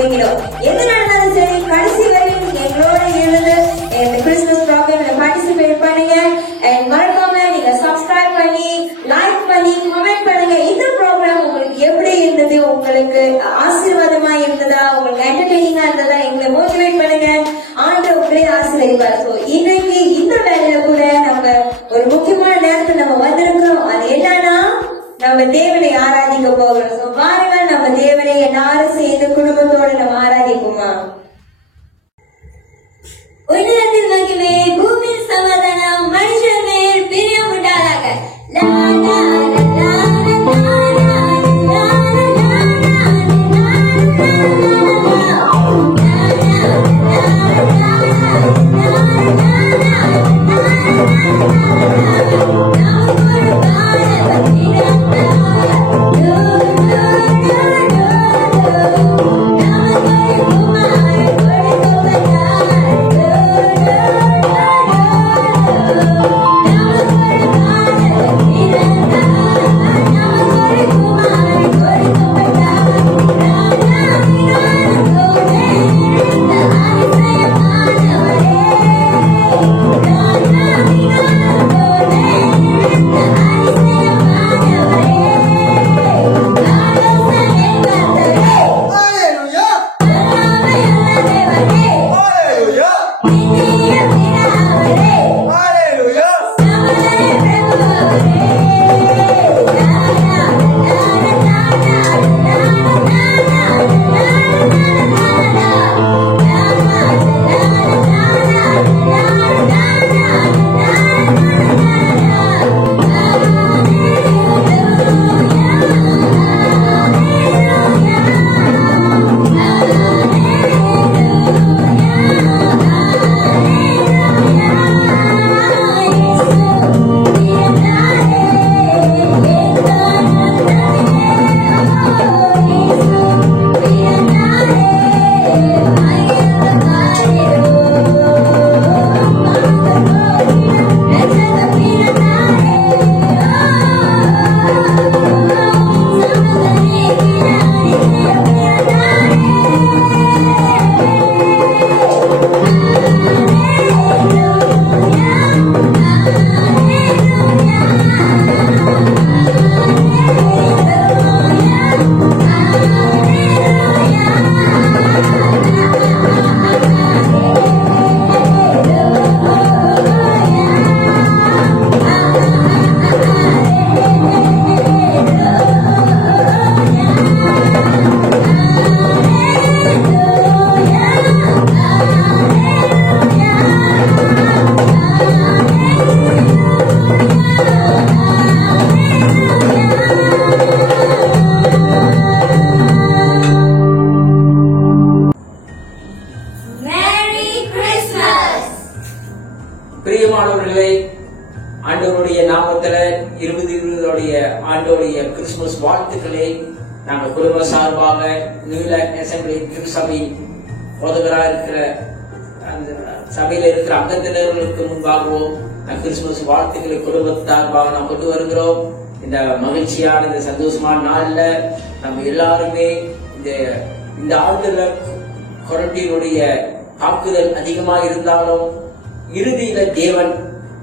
போவீங்களோ, எது நடந்தாலும் சரி கடைசி வரைக்கும் எங்களோட இருந்து இந்த கிறிஸ்துமஸ் ப்ரோக்ராம்ல பார்ட்டிசிபேட் பண்ணுங்க. மறக்காம நீங்க சப்ஸ்கிரைப் பண்ணி லைக் பண்ணி கமெண்ட் பண்ணுங்க. இந்த ப்ரோக்ராம் உங்களுக்கு எப்படி இருந்தது, உங்களுக்கு ஆசீர்வாதமா இருந்ததா, உங்களுக்கு என்டர்டெய்னிங்கா இருந்ததா, எங்களை மோட்டிவேட் பண்ணுங்க. ஆண்டவர் உங்களை ஆசீர்வதிப்பார். சோ இன்னைக்கு இந்த வேலையில கூட நம்ம ஒரு முக்கியமான நேரத்தில் நம்ம வந்திருக்கிறோம். அது என்னன்னா நம்ம தேவனை ஆராதிக்க போகிறோம். சோ பாருங்க, நம்ம தேவனை எல்லாரும் சேர்ந்து குடும்பத்தோட நம்ம ஆராதிப்போமா. உன்னதத்தில் மகிமை, பூமியில் சமாதானம், மனுஷர் மேல் பிரியம் உண்டாதாக. பிரியமானவர்களே, ஆண்டவருடைய நாமத்துல 2020 ஆண்டோடைய கிறிஸ்துமஸ் வாழ்த்துக்களை நாங்கள் குடும்ப சார்பாக நியூலாண்ட் அசம்பிளி திருச்சபை போதகராக இருக்கிற அந்த சபையில இருக்கிற அங்கத்தினர்களுக்கு முன்பாகவும் கிறிஸ்துமஸ் வாழ்த்துக்களை குடும்ப சார்பாக நாம் கொண்டு வருகிறோம். இந்த மகிழ்ச்சியான இந்த சந்தோஷமான நாள்ல நம்ம எல்லாருமே இந்த ஆண்டுல கொரோனாவுடைய தாக்குதல் அதிகமா இருந்தாலும் இறுதியில தேவன்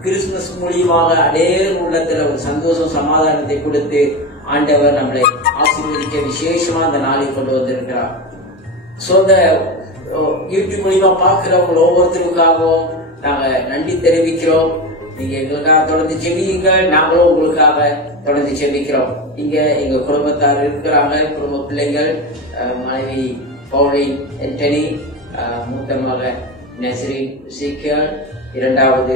கிறிஸ்துமஸ் மூலியமாக அநேக உள்ளத்துல ஒரு சந்தோஷம் சமாதானத்தை கொடுத்து ஆண்டவர் நம்மளை ஆசீர்வதிக்க விசேஷமா அந்த நாளை கொண்டு வந்திருக்கிறார். சோ இந்த யூடியூப் மூலியமா பாக்குறவங்க ஒவ்வொருத்தருக்காகவும் நாங்க நன்றி தெரிவிக்கிறோம். நீங்க எங்களுக்காக தொடர்ந்து ஜெபியுங்க, நாங்களும் உங்களுக்காக தொடர்ந்து ஜெபிக்கிறோம். இங்க எங்க குடும்பத்தார் இருக்கிறாங்க, குடும்ப பிள்ளைகள், மனைவி பவுலின் ஆண்டனி, மூத்த மகன் நஸ்ரீன் இசைக்கியல், இரண்டாவது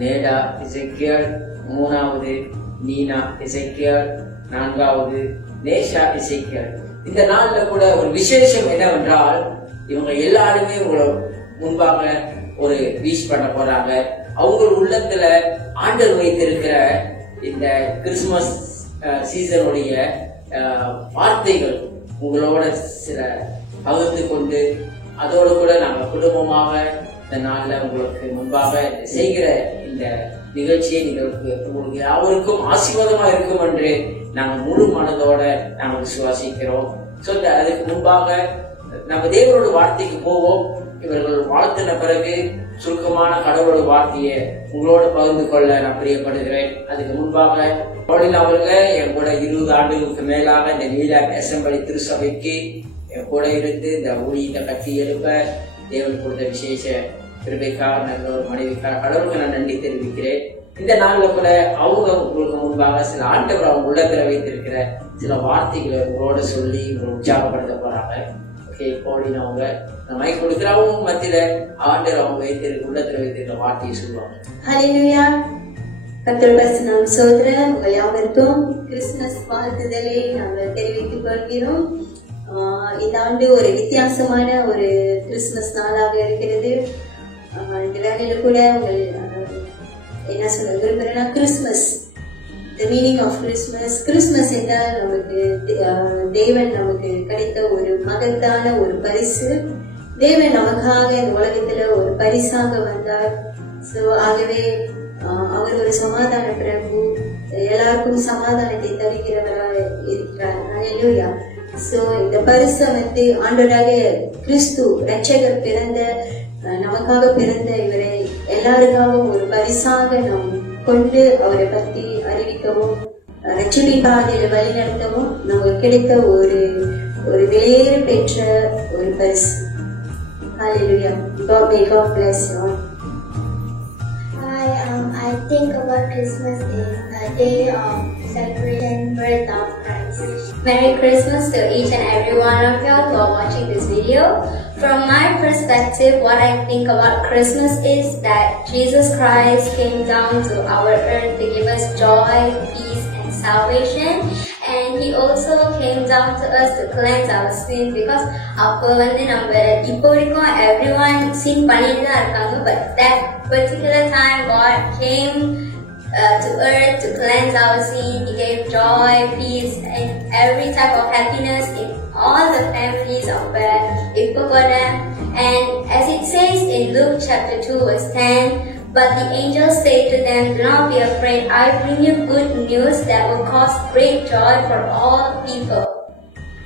நேடா இசைக்கியல், மூணாவது நீனா இசைக்கியல், நான்காவது நேஷா இசைக்கியல். இந்த நாள்ல கூட ஒரு விசேஷம் என்னவென்றால், இவங்க எல்லாருமே உங்களை முன்பாக ஒரு விஷ் பண்ண போறாங்க. அவங்க உள்ளத்துல ஆண்டவர் வைத்திருக்கிற இந்த கிறிஸ்துமஸ் சீசனுடைய வார்த்தைகள் உங்களோட சில பகிர்ந்து கொண்டு அதோடு கூட நாங்க குடும்பமாக இந்த நாள்ல உங்களுக்கு முன்பாக செய்கிற இந்த நிகழ்ச்சியை உங்களுக்கு யாவருக்கும் ஆசீர்வாதமா இருக்கும் என்று நாங்கள் முழு மனதோட நாங்கள் விசுவாசிக்கிறோம். அதுக்கு முன்பாக நம்ம தேவனோட வார்த்தைக்கு போவோம். இவர்கள் வாழ்த்தின பிறகு சுருக்கமான கடவுளோட வார்த்தையை உங்களோட பகிர்ந்து கொள்ள நான் பிரியப்படுகிறேன். அதுக்கு முன்பாக அவர்கள் என் கூட 20 ஆண்டுகளுக்கு மேலாக இந்த நியூயார்க் அசெம்பிளி திருச்சபைக்கு என் கூட இருந்து இந்த ஊழியத்தை கட்டி எழுப்ப தேவன் கொடுத்த விசேஷ கிருபைக்காக நல்ல ஒரு மனைவிக்காக கடவுளுக்கு நான் நன்றி தெரிவிக்கிறேன். இந்த நாள்ல கூட அவங்க உங்களுக்கு முன்பாக சில ஆண்டவர் அவங்க உள்ளத்துல வைத்திருக்கிற சில வார்த்தைகளை உங்களோட சொல்லி உங்களை உற்சாகப்படுத்த போறாங்க. ஓகே, அவங்க மைக் கொடுக்கிறவங்க மத்தியில ஆண்டவர் அவங்க வைத்திருக்க உள்ளத்துல வைத்திருக்கிற வார்த்தையை சொல்லுவாங்க. ஹல்லேலூயா. கர்த்தருடைய நாமம் சோதரன் உங்கள் யாவருக்கும் கிறிஸ்துமஸ் வாழ்த்துதலை நாங்கள் தெரிவித்துக் கொள்கிறோம். இந்த ஆண்டு ஒரு வித்தியாசமான ஒரு கிறிஸ்துமஸ் நாளாக இருக்கிறது. இந்த வேலையில கூட உங்கள் என்ன சொல்ல விரும்புறேன்னா Christmas, the meaning of Christmas. Christmas என்றால் நமக்கு தேவன் நமக்கு கிடைத்த ஒரு மகத்தான ஒரு பரிசு. தேவன் நமக்காக இந்த உலகத்துல ஒரு பரிசாக வந்தார். சோ ஆகவே அவர் ஒரு சமாதான பிரபு, எல்லாருக்கும் சமாதானத்தை தருகிறவராக இருக்கிறார். ஹல்லேலூயா. சோ இந்த பரிசை வந்து ஆண்டவராக கிறிஸ்து ரட்சகர் பிறந்த நமக்காக பிறந்த இவரை எல்லாருக்காகவும் ஒரு பரிசாக நாம் கொண்டு அவரை பற்றி அறிவிக்கவும் ரட்சிப்பின் வழி நடத்தவும் நமக்கு கிடைத்த ஒரு விலையேற பெற்ற ஒரு பரிசு. Hallelujah. God bless you all. I think about Christmas is a day of celebration birth of Christ. Merry Christmas to each and every one of you who are watching this video. From my perspective, what I think about Christmas is that Jesus Christ came down to our earth to give us joy, peace and salvation. And he also came down to us to cleanse our sins, because everyone sin but that particular time God came to earth to cleanse our sin. He gave joy, peace and every type of happiness in all the families of Ippopoda. And as it says in Luke chapter 2 verse 10, but the angels said to them, do not be afraid, I bring you good news that will cause great joy for all people.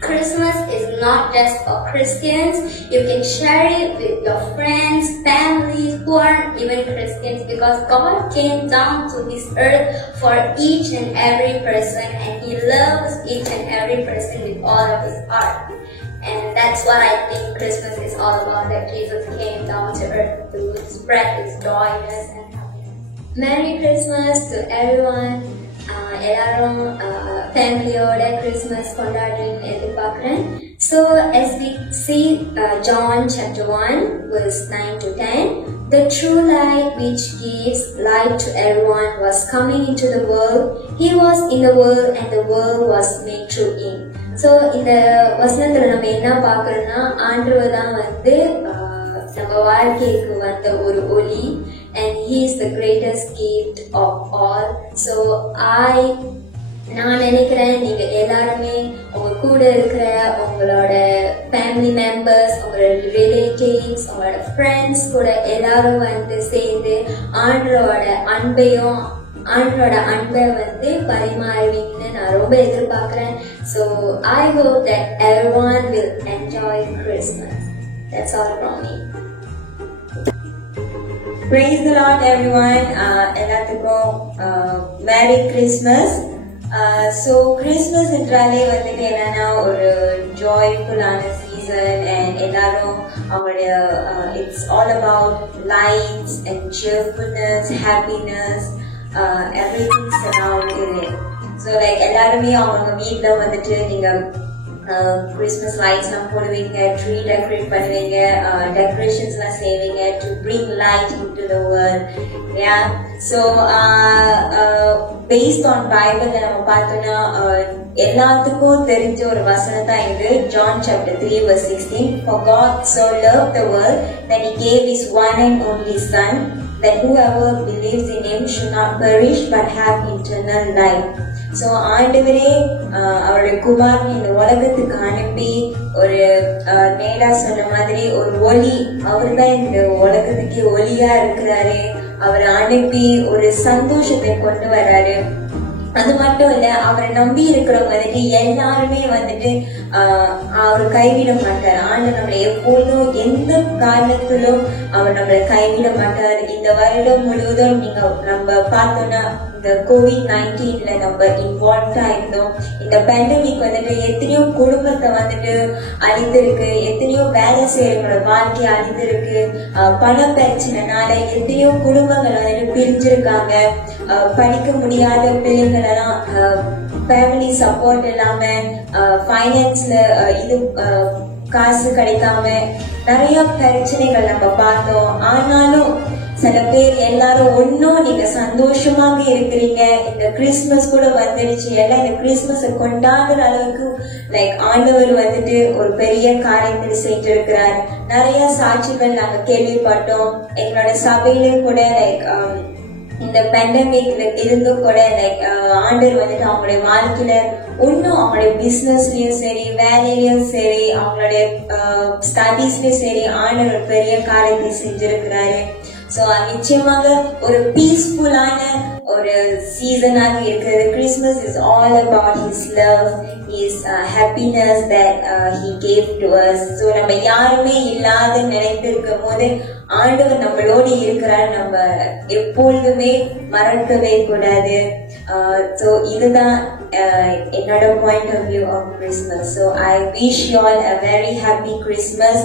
Christmas is not just for Christians. You can share it with your friends, families who aren't even Christians, because God came down to this earth for each and every person, and he loves each and every person with all of his heart. And that's what I think Christmas is all about, that Jesus came down to earth to spread his joyness and happiness. Merry Christmas to everyone. எல்லாரும் ஃபேமிலியோட Christmas கொண்டாடுறீங்கன்னு எதிர்பார்க்குறேன். So as we see John chapter 1 verse 9 to 10, the true light which gives light to everyone was coming into the world. He was in the world and the world was made through him. So இந்த வசனத்துல நம்ம என்ன பார்க்கறோம்னா, ஆண்டவர் தான் வந்து நம்ம வாழ்க்கைக்கு வந்த ஒரு ஒளி, and he is the greatest gift of all. So நான் நினைக்கிறேன் நீங்க எல்லாருமே உங்க கூட இருக்கிற உங்களோட ஃபேமிலி மெம்பர்ஸ், உங்களோட ரிலேட்டிவ்ஸ், உங்களோட ஃப்ரெண்ட்ஸ் கூட எல்லாரும் வந்து சேர்ந்து ஆண்டரோட அன்பை வந்து பரிமாறுவீங்கன்னு நான் ரொம்ப எதிர்பார்க்கிறேன். So I hope that everyone will enjoy Christmas. That's all from me. Praise the Lord everyone. எல்லாத்துக்கும் Merry Christmas. So Christmas என்றாலே வந்துட்டு என்னன்னா ஒரு ஜாய்ஃபுல்லான சீசன், அண்ட் எல்லாரும் அவங்களுடைய it's all about lights and cheerfulness, happiness, everything surrounding it. So like எல்லாருமே அவங்க வீட்ல வந்துட்டு நீங்க Christmas lights எல்லாம் போடுவீங்க, ட்ரீ டெக்கரேட் பண்ணுவீங்க, டெக்கரேஷன்ஸ் எல்லாம் செய்வீங்க to bring light into the world. Yeah. So based on Bible நம்ம பார்த்தோம்னா எல்லாத்துக்கும் தெரிஞ்ச ஒரு வசனம் தான் இது. John chapter 3 verse 16, for God so loved the world that he gave his one and only son, that whoever believes in him should not perish but have eternal life. So ஆண்டவரே அவருடைய குமாரனை இந்த உலகத்துக்கு அனுப்பி ஒரு மேலா சொன்ன மாதிரி ஒரு ஒளி, அவர் தான் இந்த உலகத்துக்கு ஒளியா இருக்கிறாரு. அவர் அனுப்பி ஒரு சந்தோஷத்தை கொண்டு வராரு. அது மட்டும் இல்ல, அவரை நம்பி இருக்கிறவங்க வந்துட்டு எல்லாருமே வந்துட்டு அவர் கைவிட மாட்டார். ஆண்டவர் நம்மளை எப்போதும் எந்த காரணத்திலும் அவர் நம்மளை கைவிட மாட்டார். இந்த வருடம் முழுவதும் நம்ம பார்த்தோம்னா இந்த COVID-19 நம்ம இன்வால்வ் ஆயிருந்தோம். இந்த பேண்டமிக் வந்துட்டு எத்தனையோ குடும்பத்தை வந்துட்டு அழிந்திருக்கு, எத்தனையோ வேலை செய்யறவங்களோட வாழ்க்கையை அழிந்திருக்கு. பண பிரச்சனைனால எத்தனையோ குடும்பங்கள் வந்துட்டு பிரிஞ்சிருக்காங்க. படிக்க முடியாத பிள்ளைங்கள் எல்லாம் ஃபேமிலி சப்போர்ட் இல்லாம, ஃபைனான்ஸ்ல இது காசு கிடைக்காம நிறைய பிரச்சனைகள் நம்ம பார்த்தோம். ஆனாலும் சில பேர் எல்லாரும் ஒன்னும் நீங்க சந்தோஷமாக இருக்கிறீங்க. இந்த கிறிஸ்துமஸ் கூட வந்துடுச்சு, எல்லாம் இந்த கிறிஸ்துமஸை கொண்டாடுற அளவுக்கு ஆண்டவர் வந்துட்டு ஒரு பெரிய காரியத்தை செஞ்சு இருக்கிறார். நிறைய சாட்சிகள் நாங்க கேள்விப்பட்டோம். எங்களோட சபையிலும் கூட இந்த பேண்டமிக்ல இருந்தும் கூட ஆண்டவர் வந்துட்டு அவங்களுடைய வாழ்க்கையில ஒன்னும் அவங்களுடைய பிசினஸ்லயும் சரி, வேலையிலயும் சரி, அவங்களுடைய ஸ்டடீஸ்லயும் சரி ஆண்டவர் ஒரு பெரிய காரியத்தை செஞ்சிருக்கிறாரு. சோ நிச்சயமாக ஒரு பீஸ்ஃபுல்லான ஒரு சீசனாக இருக்கிறது. Christmas is all about his love, his happiness that he gave to us. So நம்ம யாருமே இல்லாத நினைத்திருக்கும் போது ஆண்டவர் நம்மளோடு இருக்கிறார், நம்ம எப்பொழுதுமே மறக்கவே கூடாது. சோ இதுதான் என்னோட point of view of Christmas. So I wish you all a very happy Christmas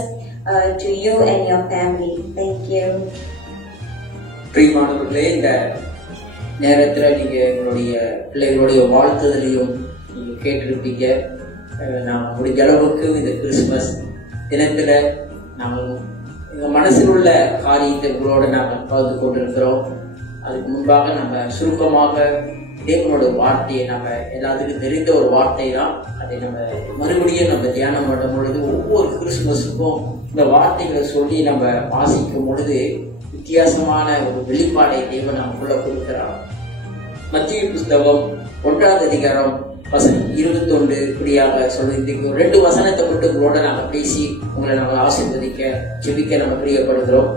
to you and your family. Thank you. பிரியமானவர்களே, இந்த நேரத்துல நீங்க எங்களுடைய பிள்ளைகளுடைய வாழ்த்துதலையும் நீங்க கேட்டிருப்பீங்க. நான் முடிஞ்ச அளவுக்கு இந்த கிறிஸ்துமஸ் தினத்துல நாங்கள் எங்க மனசில் உள்ள காரியத்தை உங்களோட நாங்கள் பகிர்ந்து கொண்டிருக்கிறோம். அதுக்கு முன்பாக நம்ம சுருக்கமாக தேவனோட வார்த்தையை, நம்ம எல்லாத்துக்கும் தெரிந்த ஒரு வார்த்தை தான், அதை நம்ம மறுபடியும் நம்ம தியானம் பண்ணும் பொழுது ஒவ்வொரு கிறிஸ்துமஸுக்கும் இந்த வார்த்தைகளை சொல்லி நம்ம வாசிக்கும் பொழுது வித்தியாசமான ஒரு வெளிப்பாடை தேவன் நமக்குள்ள கொடுக்கிறார். மத்திய புஸ்தகம் 1ஆம் அதிகாரம் வசனம் 21 இப்படியாக சொல்லி 2 வசனத்தை மட்டும் உங்களோட நாங்க பேசி உங்களை நம்ம ஆசீர்வதிக்க ஜெபிக்க நம்ம பிரியப்படுகிறோம்.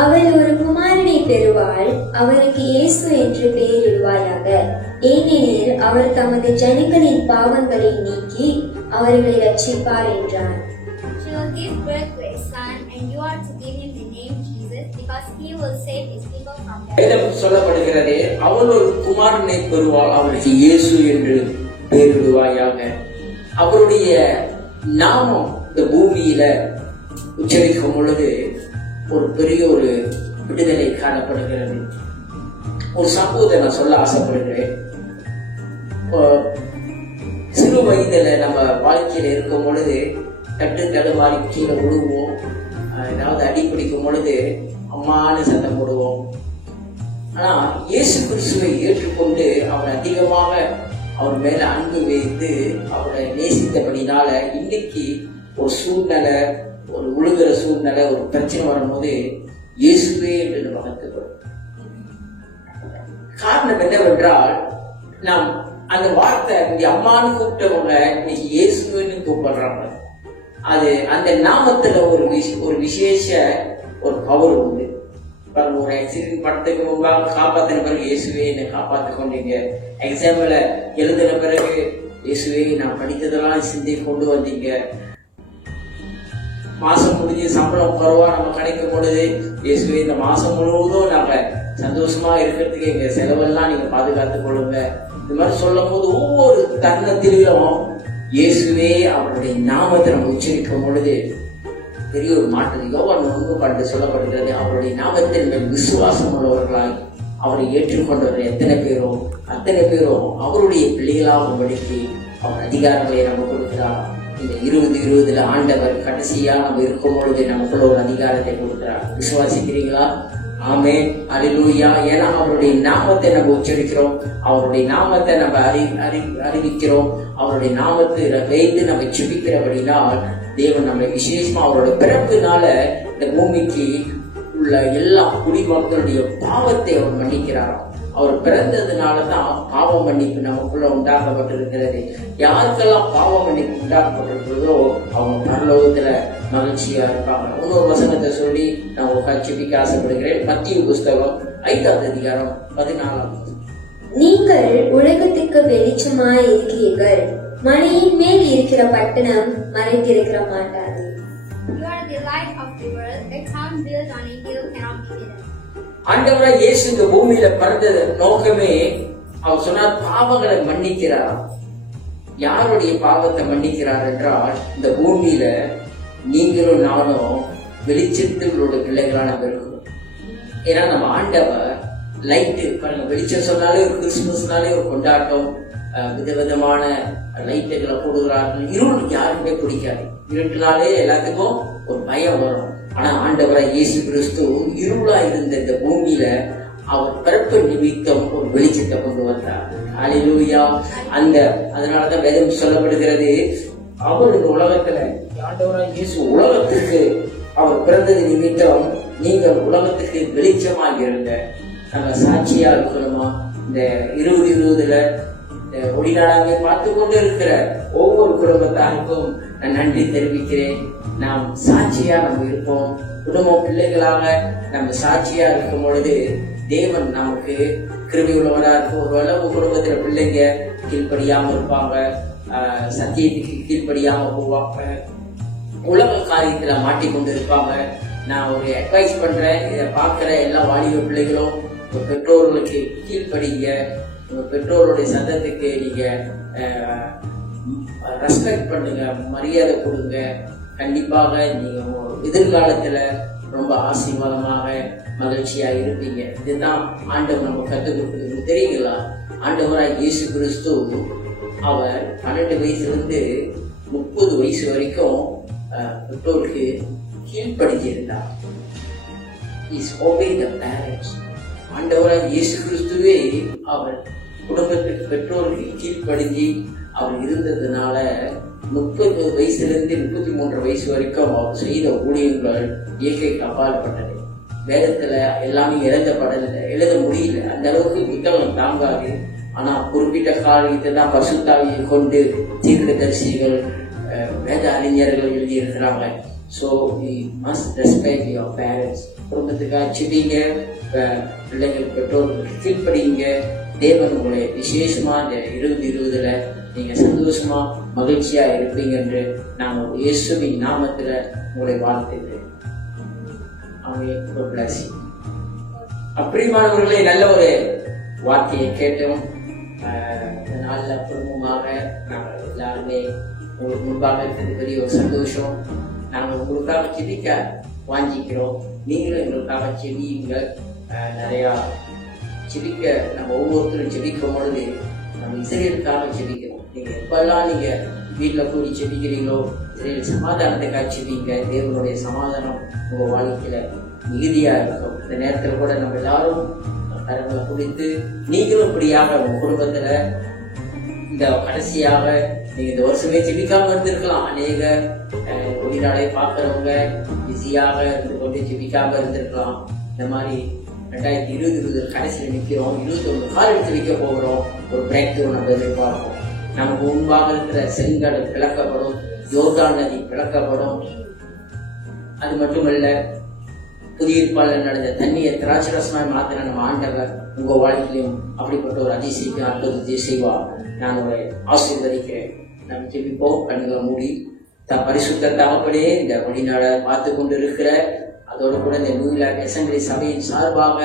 அவள் ஒரு குமாரனை பெறுவாள், அவருக்கு இயேசு என்று பெயரிடுவாயாக. ஏனெனில் அவர் தமது ஜனங்களின் பாவங்களை நீக்கி அவர்களை ரட்சிப்பார் என்றார். She will give birth to a son, and you are to give him the name Jesus, because he will save his people from their வேதம் சொல்லப்படுகிறது, அவள் ஒரு குமாரனை பெறுவாள், அவருக்கு இயேசு என்று பெயரிடுவாயாக. அவருடைய நாமம் இந்த பூமியில உச்சரிக்கும் பொழுது ஒரு பெரிய ஒரு விடுதலை காணப்படுகிறது. ஒரு சம்பவத்தை நான் சொல்ல ஆசைப்படுகிறேன். சிறு வயதுல நம்ம வாழ்க்கையில இருக்கும் பொழுது தடுமாறி கீழே விழுவோம். ஏதாவது அடி பிடிக்கும் பொழுது அம்மானு சத்தம் போடுவோம். ஆனா இயேசு கிறிஸ்துவை ஏற்றுக்கொண்டு அவர் அதிகமாக அவர் மேல அன்பு வைத்து அவரை நேசித்தபடினால இன்னைக்கு ஒரு சூழ்நிலை, ஒரு உழுகிற சூழ்நிலை, ஒரு பிரச்சனை வரும்போது இயேசுவே என்று நம்ம கத்துக்கிறோம். காரணம் என்னவென்றால், நாம் அந்த வார்த்தை இங்க அம்மான்னு கூப்பிட்டவங்க இன்னைக்கு இயேசுன்னு கூப்பிடுறாங்க. அது அந்த நாமத்துல ஒரு விசேஷ ஒரு பவர் உண்டு. ஒரு ஆக்சிடென்ட் படத்துக்கு முன்பாக காப்பாத்தின பிறகு இயேசுவே என்னை காப்பாத்து கொண்டீங்க, எக்ஸாம்ல எழுதின பிறகு இயேசுவே நான் படித்ததெல்லாம் சிந்தி கொண்டு வந்தீங்க, மாசம் முடிஞ்சு சம்பளம் குறைவா நம்ம கிடைக்கும் பொழுது இயேசுவே இந்த மாசம் முழுவதும் நாங்க சந்தோஷமா இருக்கிறதுக்கு எங்க செலவெல்லாம் நீங்க பாதுகாத்துக் கொள்ளுங்க. இந்த மாதிரி சொல்லும் போது ஒவ்வொரு தருணத்திலும் இயேசுவே அவருடைய நாமத்தை நம்ம உச்சரிக்கும் பொழுது பெரிய ஒரு மாற்றம். யோவான் 1:12 சொல்லப்படுகிறது, அவருடைய நாமத்தின் மேல் விசுவாசம் உள்ளவர்களாய் அவரை ஏற்றுக்கொண்டவர்கள் அத்தனை பேரும் அவருடைய பிள்ளைகளாகும்படிக்கு அவர் அதிகாரங்களை நம்ம கொடுக்கிறார். இந்த 2020 ஆண்டவர் கடைசியா நம்ம இருக்கும் பொழுது நமக்குள்ள ஒரு அதிகாரத்தை கொடுக்கிறார். விசுவாசிக்கிறீங்களா? ஆமென், அல்லேலூயா. ஏன்னா அவருடைய நாமத்தை நம்ம உச்சரிக்கிறோம், அவருடைய நாமத்தை நம்ம அறிவிக்கிறோம், அவருடைய நாமத்தை வைத்து நம்ம ஜெபிக்கிறபடினால் தேவன் நம்ம விசேஷமா அவரோட பிறப்பினால இந்த பூமிக்கு உள்ள எல்லா குடிமக்களுடைய பாவத்தை அவர் மன்னிக்கிறாராம். அவர் பிறந்ததுனாலதான் பாவ மன்னிப்பு நமக்குள்ள உண்டாக்கப்பட்டிருக்கிறது. யாருக்கெல்லாம் பாவ மன்னிப்பு உண்டாக்கப்பட்டிருக்கிறதோ அவங்க பரலோகத்துல மகிழ்ச்சியா இருப்பாங்க. இன்னொரு வசனத்தை சொல்லி நான் ஜெபிக்க ஆசைப்படுகிறேன். மத்திய புஸ்தகம் 5ஆம் அதிகாரம் 14. நீங்கள் உலகத்துக்கு வெளிச்சமாய் இருக்கிறீர்கள். மலையின் மேல் இருக்கிற பட்டணம் மறைந்திருக்கிற மாட்டாது. You are the light of the world. A town built on a hill cannot be hidden. ஆண்டவராய் இயேசு இந்த பூமியில பிறந்தது நோக்கமே அவர் சொன்னார் பாவங்களை மன்னிக்கிறார். யாருடைய பாவத்தை மன்னிக்கிறார் என்றால் இந்த பூமியில நீங்களும் நானும் வெளிச்சத்துகளோட பிள்ளைகளா நம்ம இருக்கணும். ஏன்னா நம்ம ஆண்டவர் லைட்டு பாருங்க, வெளிச்சம் சொன்னாலே ஒரு கிறிஸ்துமஸ்னாலே ஒரு கொண்டாட்டம், விதவிதமான லைட்டுகளை போடுகிறார்கள். இருள் யாருக்குமே பிடிக்காது. இருட்டுனாலே எல்லாத்துக்கும் ஒரு பயம் வரும். ஆனா ஆண்டவராய் இயேசு கிறிஸ்து இருளா இருந்த இந்த பூமியில அவர் பிறப்பு நிமித்தம் ஒரு வெளிச்சத்தை கொண்டு வந்தார். ஹல்லேலூயா. அதனாலதான் வேதம் சொல்லப்படுகிறது, அவர் இந்த உலகத்துல ஆண்டவராய் இயேசு உலகத்துக்கு அவர் பிறந்தது நிமித்தம் நீங்கள் உலகத்துக்கு வெளிச்சமாக இருங்க. நம்ம சாட்சியா இருக்கணுமா? இந்த 2020ல ஒளிநாடாக பார்த்து கொண்டு இருக்கிற ஒவ்வொரு குடும்பத்தாருக்கும் நான் நன்றி தெரிவிக்கிறேன். நாம் சாட்சியா நம்ம இருப்போம். குடும்ப பிள்ளைகளாக நம்ம சாட்சியா இருக்கும் பொழுது தேவன் நமக்கு கிருபை உள்ளவரா இருக்கும். ஒருவேளை உங்க குடும்பத்துல பிள்ளைங்க கீழ்படியாம இருப்பாங்க, சத்தியத்துக்கு கீழ்படியாம போவாங்க, உலக காரியத்துல மாட்டிக்கொண்டு இருப்பாங்க. நான் ஒரு அட்வைஸ் பண்றேன், இதை பாக்குற எல்லா வாலிப பிள்ளைகளும் உங்க பெற்றோர்களுக்கு கீழ்படிங்க. உங்க பெற்றோருடைய சத்தத்துக்கு நீங்க ரெஸ்பெக்ட் பண்ணுங்க, மரியாதை கொடுங்க. கண்டிப்பாக நீங்க எதிர்காலத்துல ரொம்ப ஆசீர்வாதமாக மகிழ்ச்சியா இருப்பீங்க. இதுதான் ஆண்டவர் நம்ம கற்றுக் கொடுக்குறது. தெரியுங்களா? ஆண்டவராய் இயேசு கிறிஸ்து அவர் 12 வயசுலேருந்து 30 வயசு வரைக்கும் பெற்றோருக்கு கீழ்படிஞ்சிருந்தார். ஆண்டவராய் இயேசு கிறிஸ்துவே அவர் குடும்பத்துக்கு பெற்றோருக்கு கீழ்படிஞ்சு அவர் இருந்ததுனால 30 வயசுலேருந்து 33 வயசு வரைக்கும் அவர் செய்த ஊழியங்கள் இயற்கைக்கு அப்பாற்பட்டது. வேதத்துல எல்லாமே எழுத முடியல, அந்த அளவுக்கு புத்தகம் தாங்காது. ஆனா குறிப்பிட்ட காரியத்தை தான் பரிசுத்தாவியை கொண்டு தீர்க்கதரிசிகள், வேத அறிஞர்கள் எழுதியிருக்கிறாங்க. So we must respect your parents. குடும்பத்துக்காக செபிங்க, பிள்ளைகள் பெற்றோர்களுக்கு கீழ்படிங்க. தேவன் உங்களை விசேஷமா இந்த 2020ல நீங்க சந்தோஷமா மகிழ்ச்சியா இருப்பீங்க என்று நான் இயேசுவின் நாமத்துல உங்களை வாழ்த்துகிறேன். அப்படிமானவர்களே, நல்ல ஒரு வார்த்தையை கேட்டோம். நல்ல குடும்பமாக நாங்கள் எல்லாருமே உங்களுக்கு முன்பாக இருக்கிறது பெரிய ஒரு சந்தோஷம். நாங்கள் உங்களுக்காக செபிக்க வாஞ்சிக்கிறோம். நீங்களும் எங்களுக்காக செபியுங்கள். நிறையா செபிக்க நம்ம ஒவ்வொருத்தரும் செபிக்கும் பொழுது நம்ம இஸ்ரேலுக்காக செபிக்கிறோம். நீங்க எப்பெல்லாம் நீங்க வீட்டுல கூடி செபிக்கிறீங்களோ இஸ்ரேல் சமாதானத்துக்காக செபிங்க. தேவனுடைய சமாதானம் உங்க வாழ்க்கையில மிகுதியா இருக்கும். இந்த நேரத்துல கூட நம்ம எல்லாரும் கரங்களை குடித்து நீங்களும் இப்படியாக உங்க குடும்பத்துல இந்த கடைசியாக நீங்க இந்த வருஷமே ஜெபிக்காம இருந்திருக்கலாம். அநேக ஒளிநாளை பாக்குறவங்க பிஸியாக இருந்து கொண்டு ஜெபிக்காம இருந்திருக்கலாம். இந்த மாதிரி 2020 கடைசியில் நிற்கிறோம். 21 காலம் ஜெபிக்க போகிறோம். ஒரு பிரேக் த்ரூ நம்ம எதிர்பார்ப்போம். நமக்கு முன்பாக இருக்கிற செங்கடல் பிளக்கப்படும், யோர்தான் நதி பிளக்கப்படும். அது மட்டுமல்ல, புதிய ஏற்பாடுல நடந்த தண்ணியை திராட்சரசமாய் மாத்திர நம்ம ஆண்டவர் உங்க வாழ்க்கையிலும் அப்படிப்பட்ட ஒரு அதிசயத்தை அற்புதத்தை செய்வார். நான் உங்களை ஆசீர்வதிக்கிறேன். நாம் ஜெபிப்போம். கண்களை மூடி பரிசுத்த தகப்படியே இந்த வெளிநாட பார்த்து கொண்டு இருக்கிற அதோடு கூட இந்த நியூயார்க் அசெம்பிளி சபையின் சார்பாக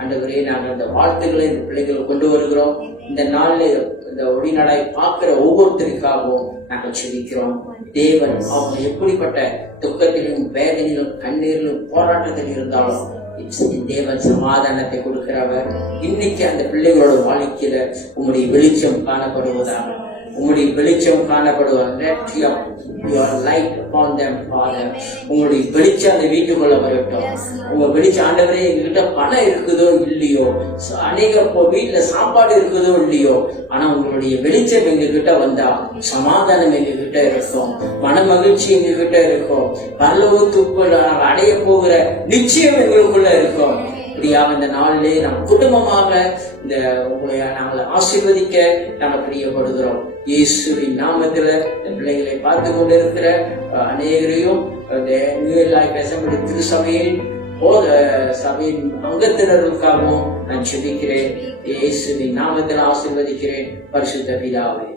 ஆண்டவரே நாங்கள் இந்த வாழ்த்துக்களை இந்த பிள்ளைகளை கொண்டு வருகிறோம். இந்த நாளில் இந்த ஒளிநாடை பார்க்கிற ஒவ்வொருத்தருக்காகவும் நாங்கள் செபிக்கிறோம். தேவன் அவங்க எப்படிப்பட்ட துக்கத்திலும் வேதனையிலும் கண்ணீரிலும் போராட்டத்தில் இருந்தாலும் தேவன் சமாதானத்தை கொடுக்கிறவர். இன்னைக்கு அந்த பிள்ளைகளோட வாழ்க்கையில உங்களுடைய வெளிச்சம் காணப்படுவதாக, உங்களுடைய வெளிச்சம் காணப்படுவதாக. உங்களுடைய வெளிச்சம் அந்த வீட்டுக்குள்ள வரட்டும். உங்க வெளிச்சம் ஆண்டவரே, எங்ககிட்ட பணம் இருக்குதோ இல்லையோ, அநேக வீட்டுல சாப்பாடு இருக்குதோ இல்லையோ, ஆனா உங்களுடைய வெளிச்சம் எங்க கிட்ட வந்தா சமாதானம் எங்க கிட்ட இருக்கும், மன மகிழ்ச்சி எங்க கிட்ட இருக்கும், பரலோகத்துக்குள்ள அடைய போகிற நிச்சயம் எங்களுக்குள்ள இருக்கும். இப்படியாக இந்த நாளிலே நம் குடும்பமாக இந்த உங்களை நாங்கள் ஆசீர்வதிக்க நாங்கள் பிரியப்படுகிறோம். இயேசுவின் நாமத்துல இந்த பிள்ளைகளை பார்த்து கொண்டிருக்கிற அநேகரையும் நியூயார்க் அசெம்பிளி திருசபையின் சபையின் அங்கத்தினருக்காகவும் நான் செபிக்கிறேன். இயேசுவின் நாமத்தில் ஆசீர்வதிக்கிறேன் பரிசுத்த பிதாவே.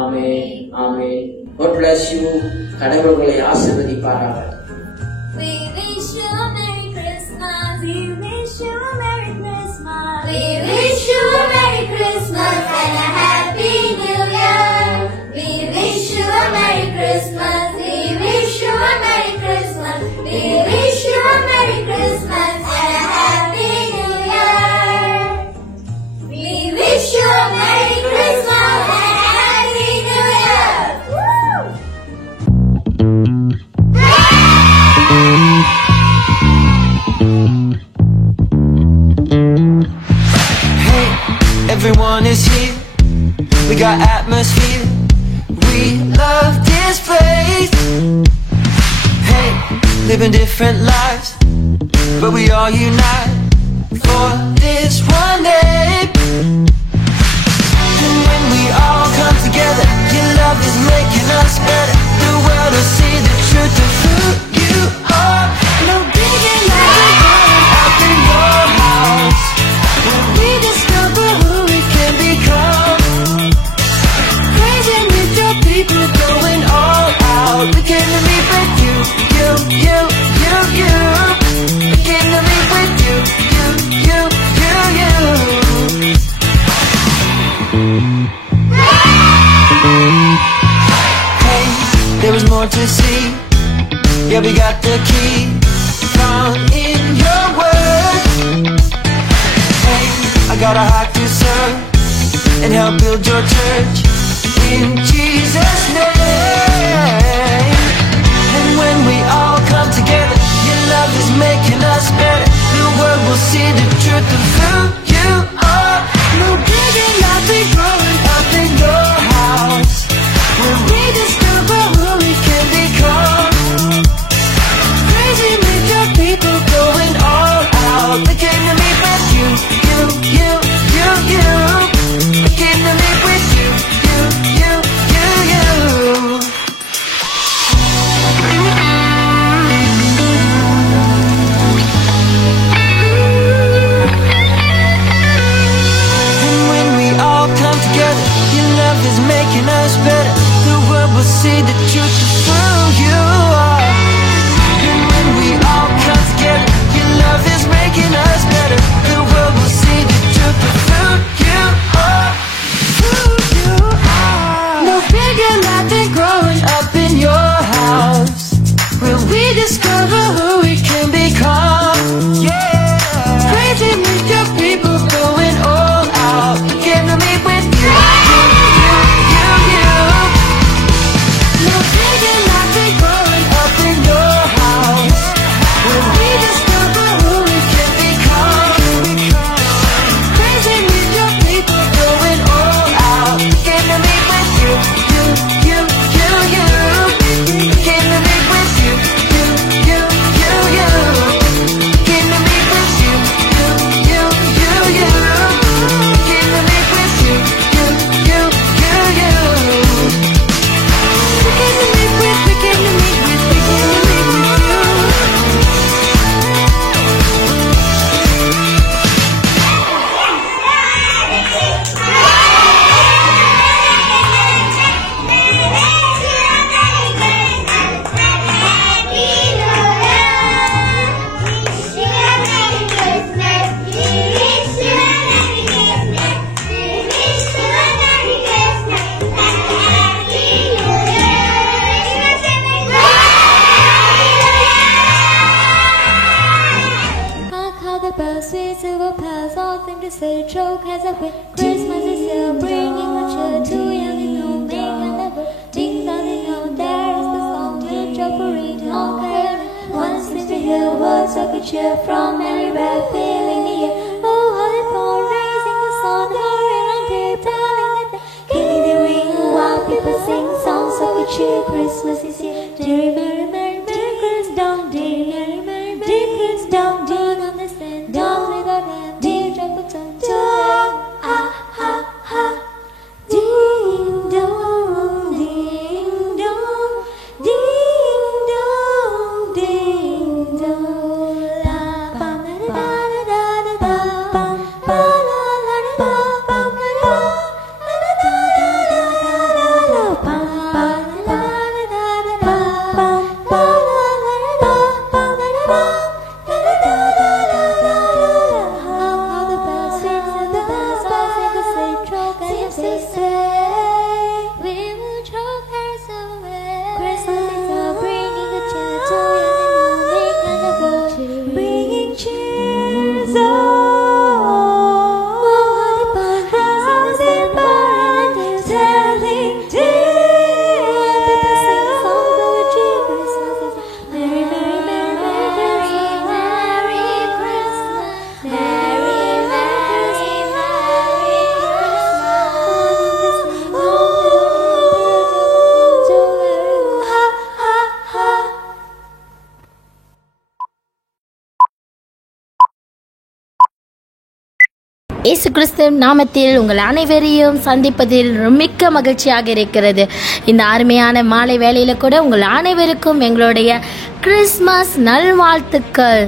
ஆமென், ஆமென். God bless you. கடவுள் உங்களை ஆசீர்வதிப்பாராக. We wish you a Merry Christmas. We wish you a Merry Christmas. We wish you a Merry Christmas and a Happy New Year. We wish you a Merry Christmas. We wish you a Merry Christmas. We wish you a Merry Christmas and a Happy New Year. We wish you a Merry Christmas and a Happy New Year. Woo! Hey, everyone is here. We got atmosphere. We love this place. Hey, living different lives, but we all unite for this one day. And when we all come together, your love is making us better. The world will see the truth of who you are. No bigger light burning up in your house. When we discover who we can become, praising with your people, going all out. We came to meet with you, you, you, you, you. We came to meet with you, you, you, you, you. Hey, there was more to see. Yeah, we got the key found in your word. Hey, I got a heart to serve and help build your church in Jesus' name. And when we all come together, your love is making us better. The world will see the truth of who you are. No bigger love be growing up in your house. When we discover who we can become, praising with your people, going all out. They came to meet with you, you, you, you, you. They came to meet with you, you, you, you, you. And when we all come together, your love is making us better. The world will see the truth of who you are. And when we all come together, your love is making us better. The world will see the truth of who you are. Who you are. No bigger light than growing up in your house. Will we discover who we can become? Yeah. Praising with your people, going all out. We came to meet with you, you, you, you, you. No bigger light than growing up in your house. Will we discover who we can become? Praising with your people, going all out. We came to meet with you, you, you, you, you. We came to meet with you, you, you, you, you. We came to meet with you, you, you, you, you. We came to meet with you, you, you, you, you. We came to meet with, we came to meet with, we came to meet with you. Hark how the bells, sweet silver bells, all seem to say, choke as a whip. Christmas is here, bringing a cheer to young and old, make and never. Ding dong ding dong, there is the song to jokery, all carol. One seems to hear words of good cheer from everywhere, filling the air. Oh, how they fall, raising the sun, hurrying on day, telling that giving the ring, while people sing songs of good cheer. Christmas is here, dear Mary, Mary, Mary, Christmas down, dear Mary, Mary, dear Christmas down, down on the sand, down with our hand, dear Jacob, dong, ah, ha, ha, ding dong, ding dong, ding dong, ding dong, la இயேசு கிறிஸ்து நாமத்தில் உங்கள் அனைவரையும் சந்திப்பதில் மிக்க மகிழ்ச்சியாக இருக்கிறது. இந்த அருமையான மாலை வேளையில் கூட உங்கள் அனைவருக்கும் எங்களுடைய கிறிஸ்மஸ் நல்வாழ்த்துக்கள்.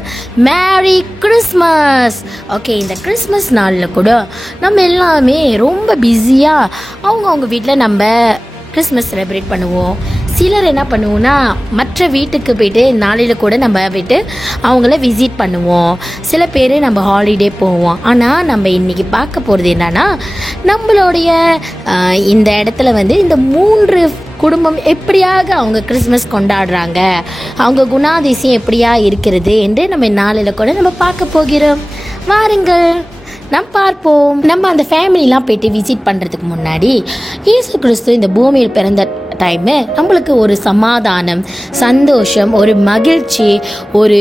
Merry Christmas. ஓகே, இந்த கிறிஸ்மஸ் நாளில் கூட நம்ம எல்லாமே ரொம்ப பிஸியாக அவங்க வீட்டில் நம்ம கிறிஸ்மஸ் செலிப்ரேட் பண்ணுவோம். சிலர் என்ன பண்ணுவோன்னா மற்ற வீட்டுக்கு போய்ட்டு நாளையில் கூட நம்ம போய்ட்டு அவங்கள விசிட் பண்ணுவோம். சில பேர் நம்ம ஹாலிடே போவோம். ஆனால் நம்ம இன்றைக்கி பார்க்க போகிறது என்னன்னா, நம்மளுடைய இந்த இடத்துல இந்த 3 குடும்பம் எப்படியாக அவங்க கிறிஸ்மஸ் கொண்டாடுறாங்க, அவங்க குணாதிசயம் எப்படியா இருக்கிறது என்று நம்ம நாளில் கூட நம்ம பார்க்க போகிறோம். வாருங்கள் நாம் பார்ப்போம். நம்ம அந்த ஃபேமிலிலாம் போய்ட்டு விசிட் பண்ணுறதுக்கு முன்னாடி இயேசு கிறிஸ்து இந்த பூமியில் பிறந்த டைமு நம்மளுக்கு ஒரு சமாதானம், சந்தோஷம், ஒரு மகிழ்ச்சி, ஒரு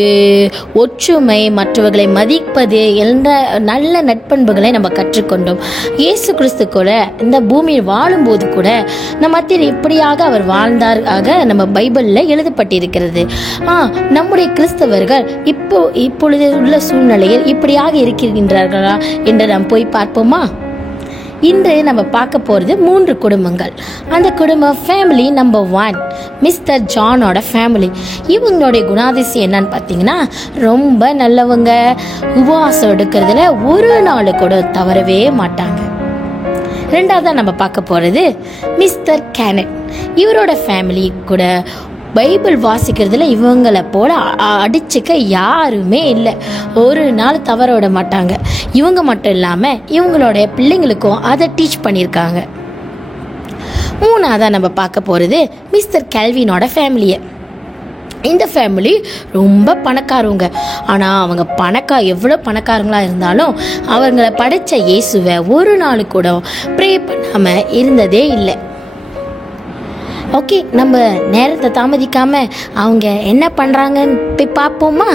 ஒற்றுமை, மற்றவர்களை மதிப்பது என்ற நல்ல நட்பண்புகளை நம்ம கற்றுக்கொண்டோம். இயேசு கிறிஸ்து கூட இந்த பூமியில் வாழும்போது கூட நம்ம மத்தியில் எப்படியாக அவர் வாழ்ந்தாராக நம்ம பைபிளில் எழுதப்பட்டிருக்கிறது. நம்முடைய கிறிஸ்தவர்கள் இப்பொழுது உள்ள சூழ்நிலையில் இப்படியாக இருக்கின்றார்களா என்று நாம் போய் பார்ப்போமா? இன்று நம்ம பார்க்க போகிறது 3 குடும்பங்கள். அந்த குடும்பம் ஃபேமிலி நம்பர் 1 மிஸ்டர் ஜானோட ஃபேமிலி. இவங்களுடைய குணாதிசயம் என்னன்னு பார்த்தீங்கன்னா, ரொம்ப நல்லவங்க. உபவாசம் எடுக்கிறதுல ஒரு நாள் கூட தவறவே மாட்டாங்க. ரெண்டாவதாக நம்ம பார்க்க போகிறது மிஸ்டர் கேனட். இவரோட ஃபேமிலி கூட பைபிள் வாசிக்கிறதுல இவங்களை போல அடிச்சுக்க யாருமே இல்லை. ஒரு நாள் தவற விட மாட்டாங்க. இவங்க மட்டும் இல்லாமல் இவங்களோட பிள்ளைங்களுக்கும் அதை டீச் பண்ணியிருக்காங்க. மூணாவதாக நம்ம பார்க்க போகிறது மிஸ்டர் கெல்வினோட ஃபேமிலியை. இந்த ஃபேமிலி ரொம்ப பணக்காரவங்க. ஆனால் அவங்க எவ்வளோ பணக்காரங்களாக இருந்தாலும் அவங்கள படைத்த இயேசுவை ஒரு நாள் கூட ப்ரே பண்ணாமல் இருந்ததே இல்லை. ஓகே, நம்ம நேரத்தை தாமதிக்காமல் அவங்க என்ன பண்ணுறாங்கன்னு போய் பார்ப்போமா?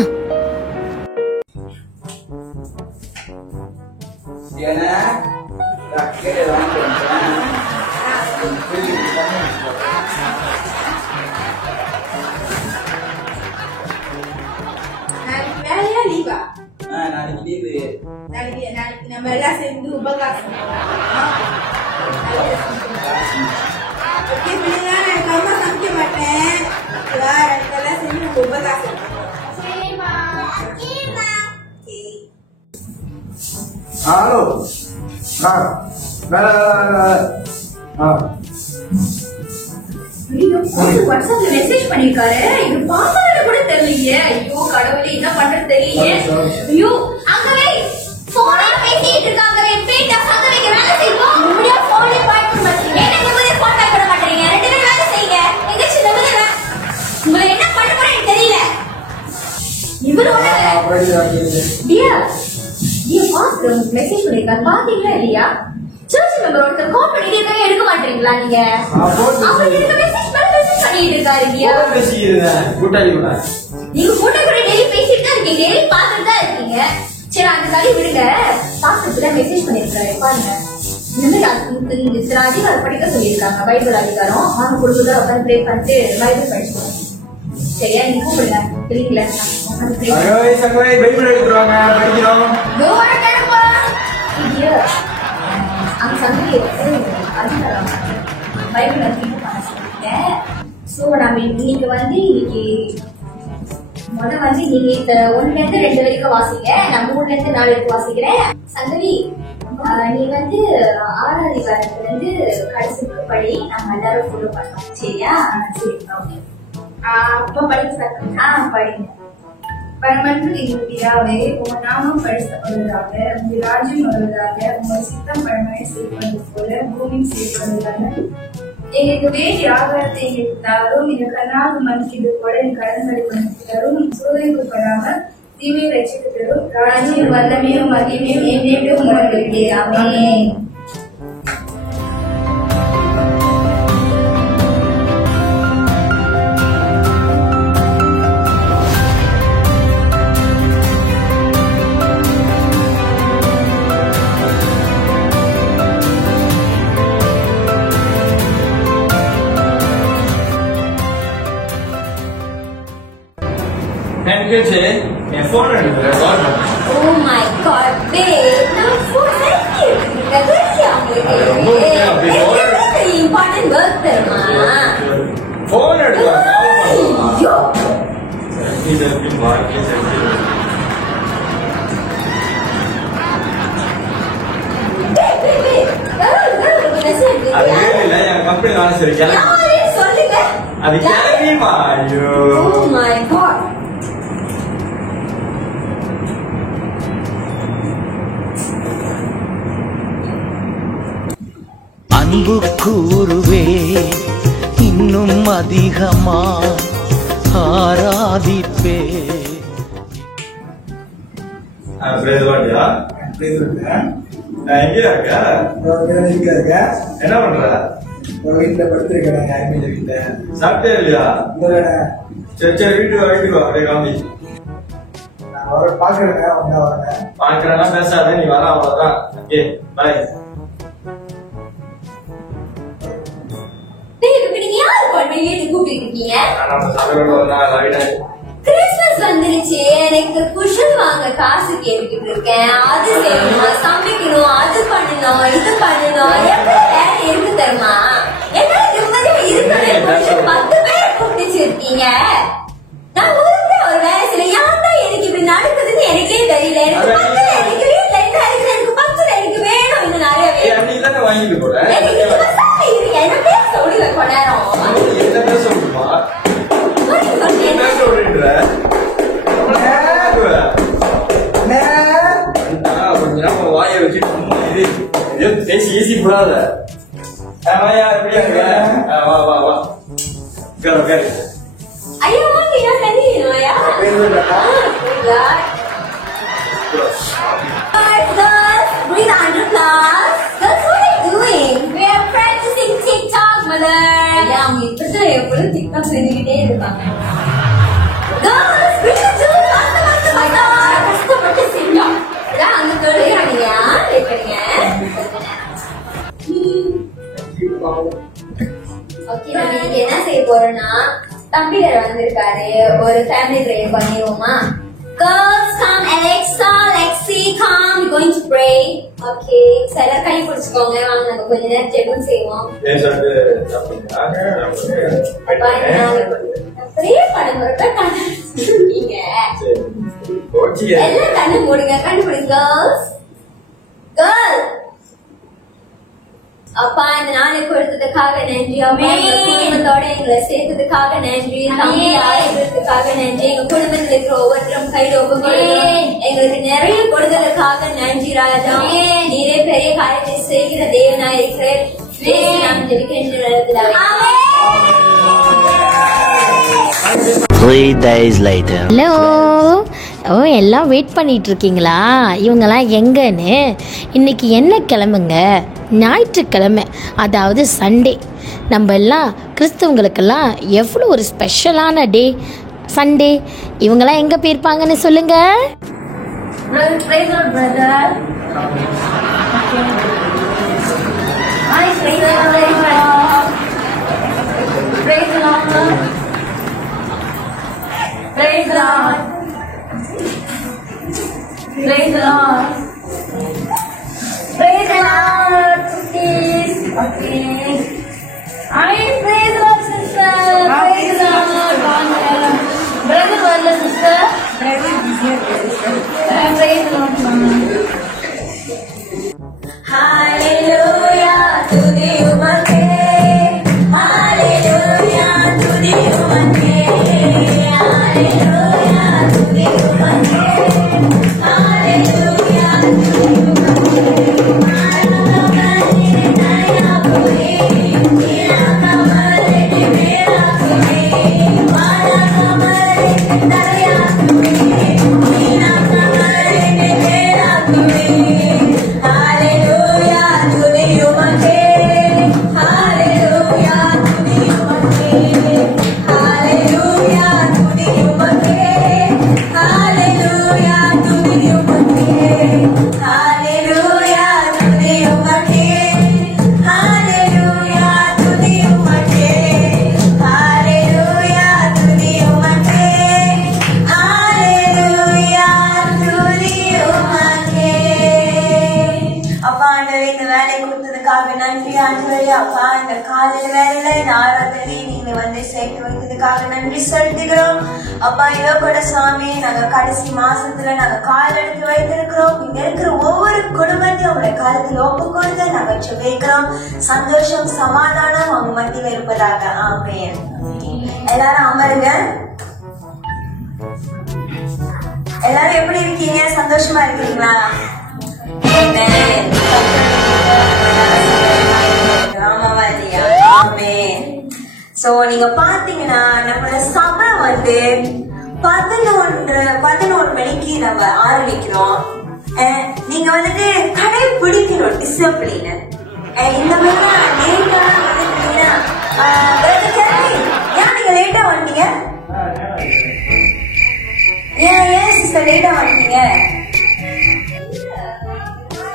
நாளைக்கு நம்ம எல்லாம் சேர்ந்து உபகாசம். நான் அம்மா சமைக்க மாட்டேன். எல்லாம் சேர்ந்து நம்ம உபகாசம். ஹலோ, வாட்ஸ்அப்ல மெசேஜ் பண்ணிருக்காரு. இது பாப்பால கூட தெரியலையே. ஐயோ கடவுளே, என்ன பண்றது தெரியலையே. ஐயோ அங்கவே போன்ல பேசிட்டு இருக்காங்க. பேட்டா சங்க வைக்க வேலை செய்வோம். முடியா போன்ல பாயிண்ட் பண்ண மாட்டீங்க. என்ன நிம்மதியா போன் பேக் பண்ண மாட்டீங்க. 2 பேரும் வேலை செய்யுங்க. எங்கேயும் நிம்மதியா உங்களை என்ன பண்ண போறேன்னு தெரியல. இவரோட டியர் பாஸ்டர் மெசேஜ் பண்ணிருக்காரு. பாத்தீங்களா இல்லையா? சர்ச் மெம்பர் ஒருத்தர் கால் பண்ணிட்டு இருக்காங்க, எடுக்க மாட்டீங்களா நீங்க? அவங்க மெசேஜ் பண்ணிட்டு இருக்காரு. நீங்க போட்டோ கூட டெய்லி பேசிட்டு தான் இருக்கீங்க, டெய்லி பார்த்துட்டு தான் இருக்கீங்க. சரி, அந்த கதை விடுங்க. பாஸ்டர் மெசேஜ் பண்ணிருக்காரு, பாருங்க. இந்த அதிகாரம் படிக்க சொல்லியிருக்காங்க. பைபிள் அதிகாரம் அவங்க கொடுத்துதான் உட்காந்து ப்ரே பண்ணிட்டு பைபிள் படிச்சுக்கோங்க. சரியா? நீங்க கூப்பிடுங்க. தெரியல அந்த சந்தையை அதிகாரம் பைபிள் அதிகம் பண்ண சொல்லிட்டேன். ஸோ நம்ம இன்னைக்கு முதல் நீங்க இந்த 1ல இருந்து 2 வரைக்கும் வாசிங்க. நான் 3ல இருந்து 4 வரைக்கும் வாசிக்கிறேன். சங்கவி, நீ 6வது அதிகாரத்துல இருந்து கடைசிக்கு படி நம்ம எல்லாரும் ஃபாலோ பண்ணோம். சரியா? சரி, ஓகே. அப்ப படிக்க படிங்க. பரமண்டல எங்கள் பிதாவே, உங்கள் நாமம் பரிசுத்தப்படுவதாக, உங்கள் ராஜ்யம் வருவதாக, உங்கள் சித்தம் பரமனை செய்வது போல பூமியும் செய்யப்படுவதாக. எங்களுக்கு வேறு ஆகாரத்தை எங்களுக்கு தாரும். எங்கள் கண்ணாக மன்னிக்கிறது போல என் கடன்களை மன்னித்து தரும். சோதனைக்குட்படாமல் தீமையை ரட்சித்து தரும். ராஜ்யம் வல்லமையும் மகிமையும் என்னையும் உங்களுக்கு. ஆமென். என் போன் எடுக்கிறேன். Oh my god, babe. நான் phone இம்பார்ட்டன்ட் ஒர்க் தருமா? போன் என் கம்பெனி வேலை சரி சொல்லுங்க. அது கிளம்பிமா. ஐயோ Oh my God. அன்பு கூறுவே இன்னும் அதிகமா ஆராதிப்பே. எங்கேயா இருக்க? என்ன பண்ற? வீட்டுல படுத்திருக்கேன். வீட்டுல சாப்பிட்டே இல்லையா? சரி சரி வீட்டுக்கு வா அப்படியே காமி. நான் பாக்குறேன். வரேன் பாக்குறேன்னா பேசாத, நீ வர அவ்வளவுதான். Okay bye. கிறிஸ்மஸ் வந்துருச்சு, எனக்கு குஷன் வாங்க காசு கேட்டுக்கிட்டு இருக்கேன். அது செய்யணும், சமைக்கணும், அது பண்ணணும், இது பண்ணணும். எப்படி வேலை இருக்கு தருமா? என்னால நிம்மதியா இருக்கணும். 10 பேரை கூப்பிட்டு இருக்கீங்க. நான் ஒரு வேலை செய்யல. யாருதான் எனக்கு இப்படி நடக்குதுன்னு எனக்கே தெரியல. எனக்கு வீட்டுல என்ன இருக்கு, எனக்கு 10 எனக்கு வேணும். இந்த நிறைய வேணும். வாங்கிட்டு போறேன். என்ன பேச முடியல கொஞ்ச நேரம். என்ன பேச முடியுமா? வாய வச்சுட்டு பேசி ஈசி போடாத. ஐயா breathe under class. That's what I'm doing. We are practicing TikTok, mother. Yeah, I'm going TikTok செஞ்சுக்கிட்டே இருப்பாங்க. Girls, we should do கஷ்டப்பட்டு செஞ்சோம். அதான் அங்க தொழிலாளியா இருக்கீங்க. ஓகே, நம்ம இன்னைக்கு என்ன செய்ய போறோம்னா, தம்பிடர் வந்திருக்காரு. ஒரு ஃபேமிலி ட்ரைவ் பண்ணிடுவோமா? Girls, come. Alexa, Lexi, come. We're going to pray. Okay. சில கை பிடிச்சுக்கோங்க. வாங்க நம்ம கொஞ்ச நேரம் ஜெபம் செய்வோம். அப்படியே படம் போறப்ப கண்டுபிடிங்க. எல்லாம் கண்ணு மூடுங்க. கண்டுபிடிங்க. Girls. அப்பா, இந்த நாளை கொடுத்ததுக்காக நன்றி. அப்பா, எங்க குடும்பத்தோட எங்களை சேர்த்ததுக்காக நன்றி. தம்பி ஆயிரத்துக்காக நன்றி. எங்க குடும்பத்தில் இருக்கிற ஒவ்வொருத்தரும் கையில் ஒப்புக்கொள்கிறோம். எங்களுக்கு நிறைய கொடுத்ததுக்காக நன்றி ராஜா. நீரே பெரிய காரியத்தை செய்கிற தேவனா இருக்கிறேன். நாம் ஜெபிக்கின்ற 3 days later. ஹலோ. எல்லாம் வெயிட் பண்ணிட்டு இருக்கீங்களா? இவங்கெல்லாம் எங்கன்னு? இன்னைக்கு என்ன கிழமைங்க? ஞாயிற்றுக்கிழமை, அதாவது சண்டே. நம்ம எல்லாம் கிறிஸ்தவங்களுக்கெல்லாம் எவ்வளோ ஒரு ஸ்பெஷலான டே சண்டே. இவங்கெல்லாம் எங்கே போயிருப்பாங்கன்னு சொல்லுங்க. Praise the Lord. Praise the Lord, please. Okay. Praise the Lord, sister. Praise the Lord. Brother, brother, sister. Praise the Lord, mama. Hallelujah to the human king. Hallelujah to the human king. Hallelujah to the human king. Hallelujah to the human king. Hallelujah. ஆண்டவரே அப்பா இந்த காலையில வேலையில இந்த ஆராதனை நீங்க வந்து சேர்த்து வைத்ததுக்காக நன்றி செலுத்துகிறோம் அப்பா. இதோ கூட சுவாமி நாங்க கடைசி மாசத்துல நாங்க கால் எடுத்து வைத்திருக்கிறோம். இங்க இருக்கிற ஒவ்வொரு குடும்பத்தையும் உங்களுடைய காலத்தில் ஒப்பு கொடுத்து நாங்க ஜெபிக்கிறோம். சந்தோஷம் சமாதானம் அவங்க மத்தியில் இருப்பதாக. ஆமென். எல்லாரும் அமருங்க. எல்லாரும் எப்படி இருக்கீங்க? சந்தோஷமா இருக்கீங்களா? ஆமாவா இல்லையா? ஆமென். சோ நீங்க பாத்தீங்கன்னா நம்மளோட சபை வந்து 11 மணிக்கு நம்ம ஆரம்பிக்கிறோம். நீங்க வந்துட்டு கடைபிடிக்கணும் டிசிப்ளின். இந்த மாதிரி லேட்டா வந்துட்டீங்கன்னா ஏன் நீங்க லேட்டா வந்தீங்க? ஏன் சிஸ்டர் லேட்டா வந்தீங்க?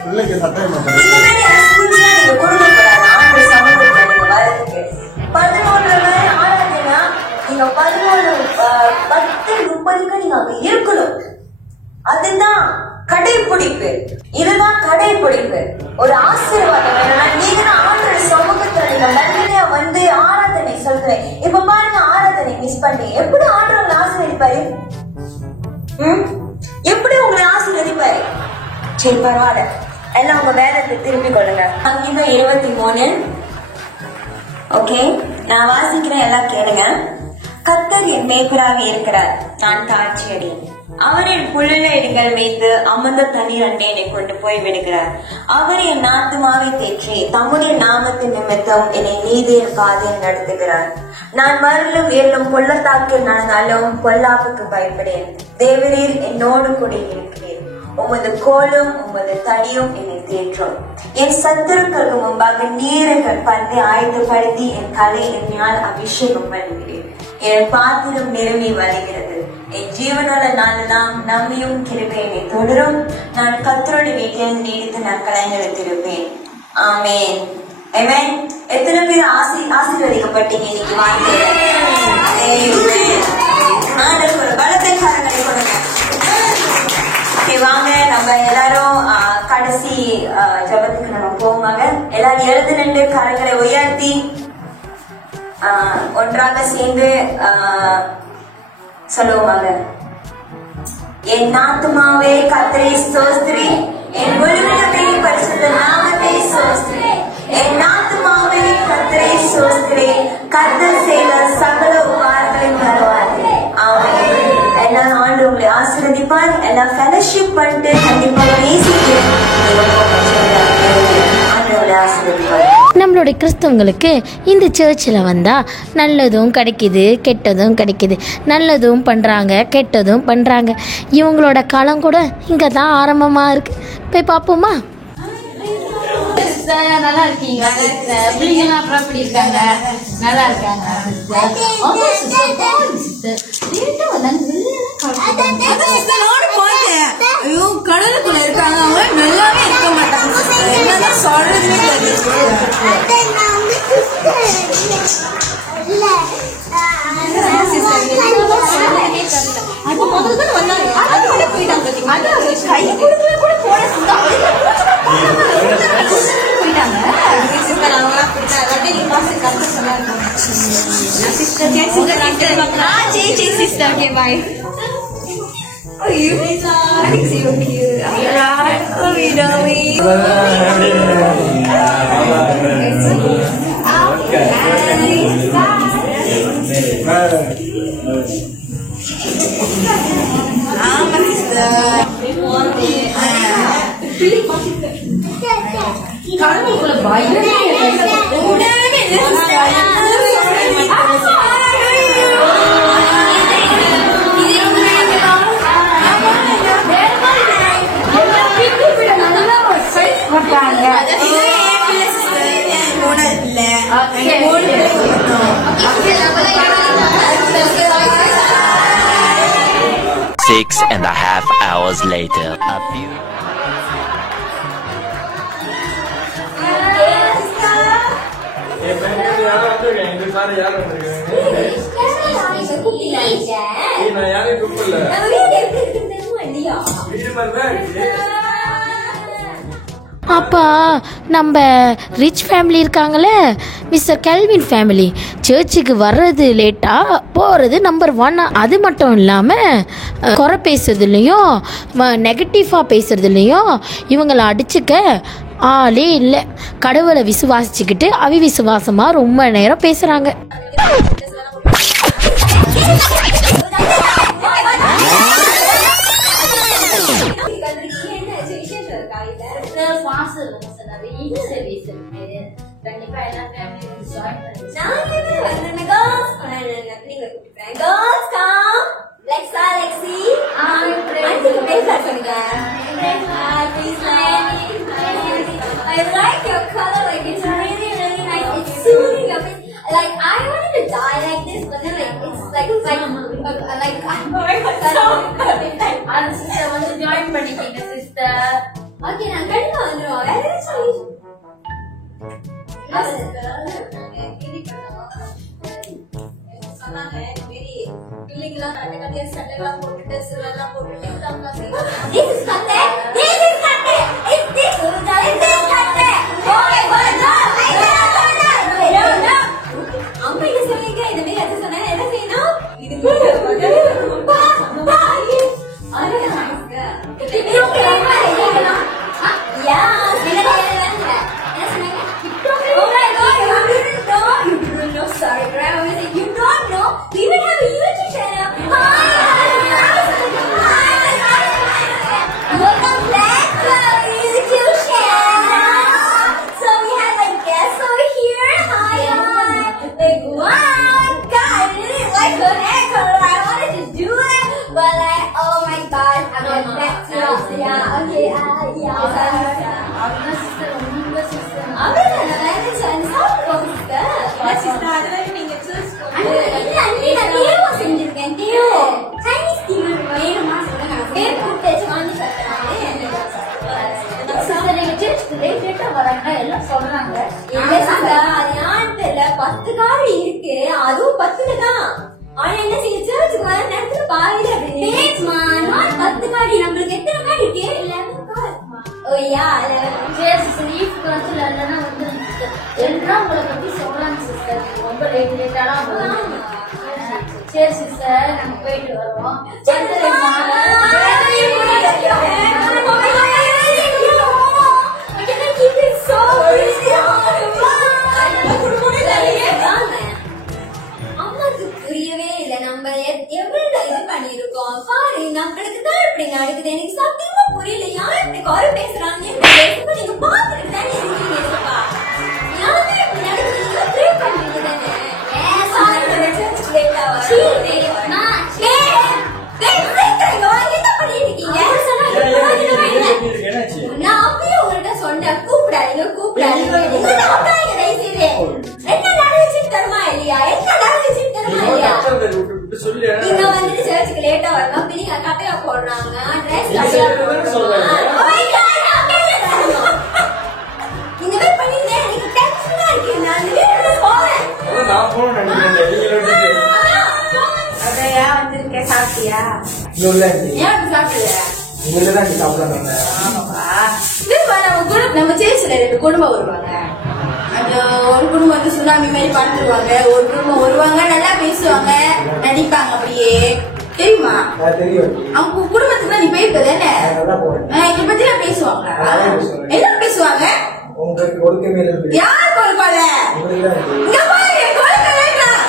பிள்ளைக்கு சட்டம் இந்த மாதிரி ஸ்கூல்ல நீங்க கொடுக்கக்கூடாது. ஆண்டு சமூகத்துல நீங்க வரதுக்கு 11 மணி ஆராதனா நீங்க 10:30 நீங்க அங்க இருக்கணும். அதுதான் கடைபிடிப்பு. இதுதான் கடைபிடிப்பு. ஒரு ஆசீர்வாதம் வேணும்னா நீங்க ஆண்டோட சமூகத்துல நீங்க நன்மையா வந்து ஆராதனை சொல்றேன். இப்ப பாருங்க, ஆராதனை மிஸ் பண்ணீங்க. எப்படி ஆண்டவங்களை ஆசீர்வதிப்பாரு? எப்படி உங்களை ஆசீர்வதிப்பாரு? சரி பரவாயில்ல, எல்லாம் உங்க வேலைக்கு திருப்பி கொள்ளுங்க. சங்கீதம் 23. ஓகே, நான் வாசிக்கிறேன், எல்லாம் கேளுங்க. கர்த்தர் என் மேய்ப்பராக இருக்கிறார், நான் தாழ்ச்சி அடையேன். அவர் என் புல்லுகள் மேய்த்து அமர்ந்த தண்ணீர் அண்டை என்னை கொண்டு போய் விடுகிறார். அவர் என் ஆத்துமாவை தேற்றி தம்முடைய நாமத்தின் நிமித்தம் என்னை நீதியின் பாதையில் நடத்துகிறார். நான் மருளும் ஏழும் பொள்ளத்தாக்கில் நடந்தாலும் பொல்லாப்புக்கு பயப்படேன். தேவரீர் என்னோடு கூட இருக்கிறேன். உமது கோலும் உமது தடியும் என்னை தேற்றும். என் சத்துருக்களுக்கு முன்பாக நீரங்கள் பந்தை ஆயத்தப்படுத்தி என் தலை என்னால் அபிஷேகம் பண்ணுகிறேன். என் பாத்திரம் நிரம்பி வருகிறது. என் ஜீவனுள்ள நாளெல்லாம் நம்பியும் கிருபை என்னை தொடரும். நான் கர்த்தருடைய வீட்டில் நீடித்த நாட்களை நிறுத்திருப்பேன். ஆமென். ஆமென். எத்தனை பேர் ஆசீர்வதிக்கப்பட்டீங்க இன்னைக்கு வாழ்க்கையில? ஆண்டவருக்கு ஒரு பலத்தை கரங்களை கொடுங்க. வாங்க, நம்ம எல்லாரும் கடைசி ஜபத்துக்கு நம்ம போவாங்க. எல்லாரும் எழுந்து நின்று கரங்களை உயர்த்தி ஒன்றாக சேர்ந்து சொல்லுவாங்க. என் ஆத்துமாவே கர்த்தரை ஸ்தோத்திரி, என் முழுவதுமே பரிசுத்த நாமத்தை ஸ்தோத்திரி. என் ஆத்துமாவே கர்த்தரை ஸ்தோத்திரி, கர்த்தர் செய்த சகல உபகாரங்களையும் மறவாதே. ஆமென். எல்லாரும் ஆண்டு உங்களை ஆசீர்வதிப்பார். எல்லாம் ஃபெலோஷிப் பண்ணிட்டு கண்டிப்பாக நேசிக்க ஆண்டு உங்களை ஆசீர்வதிப்பார். நம்மளுடைய கிறிஸ்தவங்களுக்கு இந்த சர்ச்சில் வந்தால் நல்லதும் கிடைக்கிது, கெட்டதும் கிடைக்கிது. நல்லதும் பண்ணுறாங்க, கெட்டதும் பண்ணுறாங்க. இவங்களோட காலம் கூட இங்கே தான் ஆரம்பமாக இருக்குது. போய் பார்ப்போமா? நல்லா இருக்கீங்க? பிள்ளைங்கலாம் அப்புறம் எப்படி இருக்காங்க? நல்லா இருக்காங்க. கடலுக்குள்ள இருக்காங்க, அவங்க நல்லாவே இருக்க மாட்டாங்க. என்னதான் சொல்றதுன்னு அது முதல்ல வந்தாங்க, அது கூட போயிட்டாங்க. கை கொடுக்கல கூட போயிட்டாங்க. கடவுளுக்குள்ள பயமே Six and a half hours later. அப்பா நம்ம ரிச் ஃபேமிலி இருக்காங்களே, மிஸ்டர் கெல்வின் ஃபேமிலி, சர்ச்சுக்கு வர்றது லேட்டாக போகிறது நம்பர் 1. அது மட்டும் இல்லாமல் குறை பேசுறதுலேயும் நெகட்டிவாக பேசுறதுலேயும் இவங்களை அடிச்சுக்க ஆளே இல்லை. கடவுளை விசுவாசிச்சுக்கிட்டு அவிவிசுவாசமாக ரொம்ப நேரம் பேசுகிறாங்க. I like your color, like it's really, really nice. It's soothing your face. Like I wanted to die like this, but then like it's like sister வந்து join பண்ணிக்கீங்க sister. Okay, நான் கண்டிப்பா வந்துருவோம். வேற என்ன சொல்லி? சொன்னாங்க வெரி பிள்ளைங்கலாம் கட்டக்கட்டியா சட்டைலாம் போட்டுட்டு சிலெல்லாம் போட்டுட்டு இருக்காங்க. This is கட்டை. This is கட்டை. Is this கட்டை? Oh my god, no. அம்மா என்ன சொல்றீங்க? இந்த மாதிரி அது சொன்னா என்ன செய்யணும்? இது பா பா அது நைஸ்ங்க. இது ஓகே இல்லையா? யா என்ன சொன்னாங்க? Oh my god, you didn't know. Sorry, right? I was like, you don't know. We even have a YouTube channel. Welcome back to our YouTube channel. So we have like guests over here. Hi. Like, wow, God, I really like her hair color. I wanted to do it, but like, oh my God, I'm going back to it. Yeah, okay, yeah. இருக்கு அதுவும் 10 தான். ஆனா என்ன செய்ய சர்ச்சுக்கு வர நேரத்துல பாதியில அப்படி 10 காடி. நம்மளுக்கு எத்தனை காடி இருக்கு? 11 காடி. ஓ யா, சர்ச் லீஃப்க்கு வந்து லண்டனா வந்து எல்லாம் உங்களை பத்தி சொல்றாங்க சிஸ்டர். ரொம்ப லேட்டாலாம் போகலாம். சரி சிஸ்டர், நம்ம போயிட்டு வருவோம். அம்மாக்கு புரியவே இல்லை. நம்ம எவ்வளவு இது பண்ணிருக்கோம் பாரு. நம்மளுக்கு தான் இப்படி நடக்குது. எனக்கு சத்தியமா புரியல. யார் இப்படி குறை பேசுறாங்க? நீங்க பாத்துட்டு தானே இருக்கீங்கப்பா. யாருமே இப்படி நடக்குது. நீங்க ப்ரே பண்றீங்க தானே? நான் அப்பயே உங்கள்கிட்ட சொன்னேன், கூப்பிடாதீங்க கூப்பிடாதீங்க. என்ன நடந்துச்சு தருமா இல்லையா? என்ன நடந்துச்சு தருமா இல்லையா? நீங்க வந்துட்டு சர்ச்சுக்கு லேட்டா வரலாம். நீங்க கட்டையா போடுறாங்க, ட்ரெஸ் இந்த மாதிரி பண்ணிருந்தேன். எனக்கு டென்ஷனா இருக்கு. நான் வீட்டுல போறேன். அதையா வந்திருக்கேன். சாப்பிட்டியா? ஏன் சாப்பிட்டியா? நம்ம சேர்ச்சில 2 குடும்பம் வருவாங்க. அது ஒரு குடும்பம் வந்து சுனாமி மாதிரி பார்த்துருவாங்க. ஒரு குடும்பம் வருவாங்க, நல்லா பேசுவாங்க, நடிப்பாங்க. அப்படியே தெரியுமா? அவங்க குடும்பத்துக்கு நீ போயிருக்க தானே? இதை பத்தி எல்லாம் பேசுவாங்களா? என்ன பேசுவாங்க? யார் கொடுக்கல? இங்க பாருங்க, கொடுக்கல.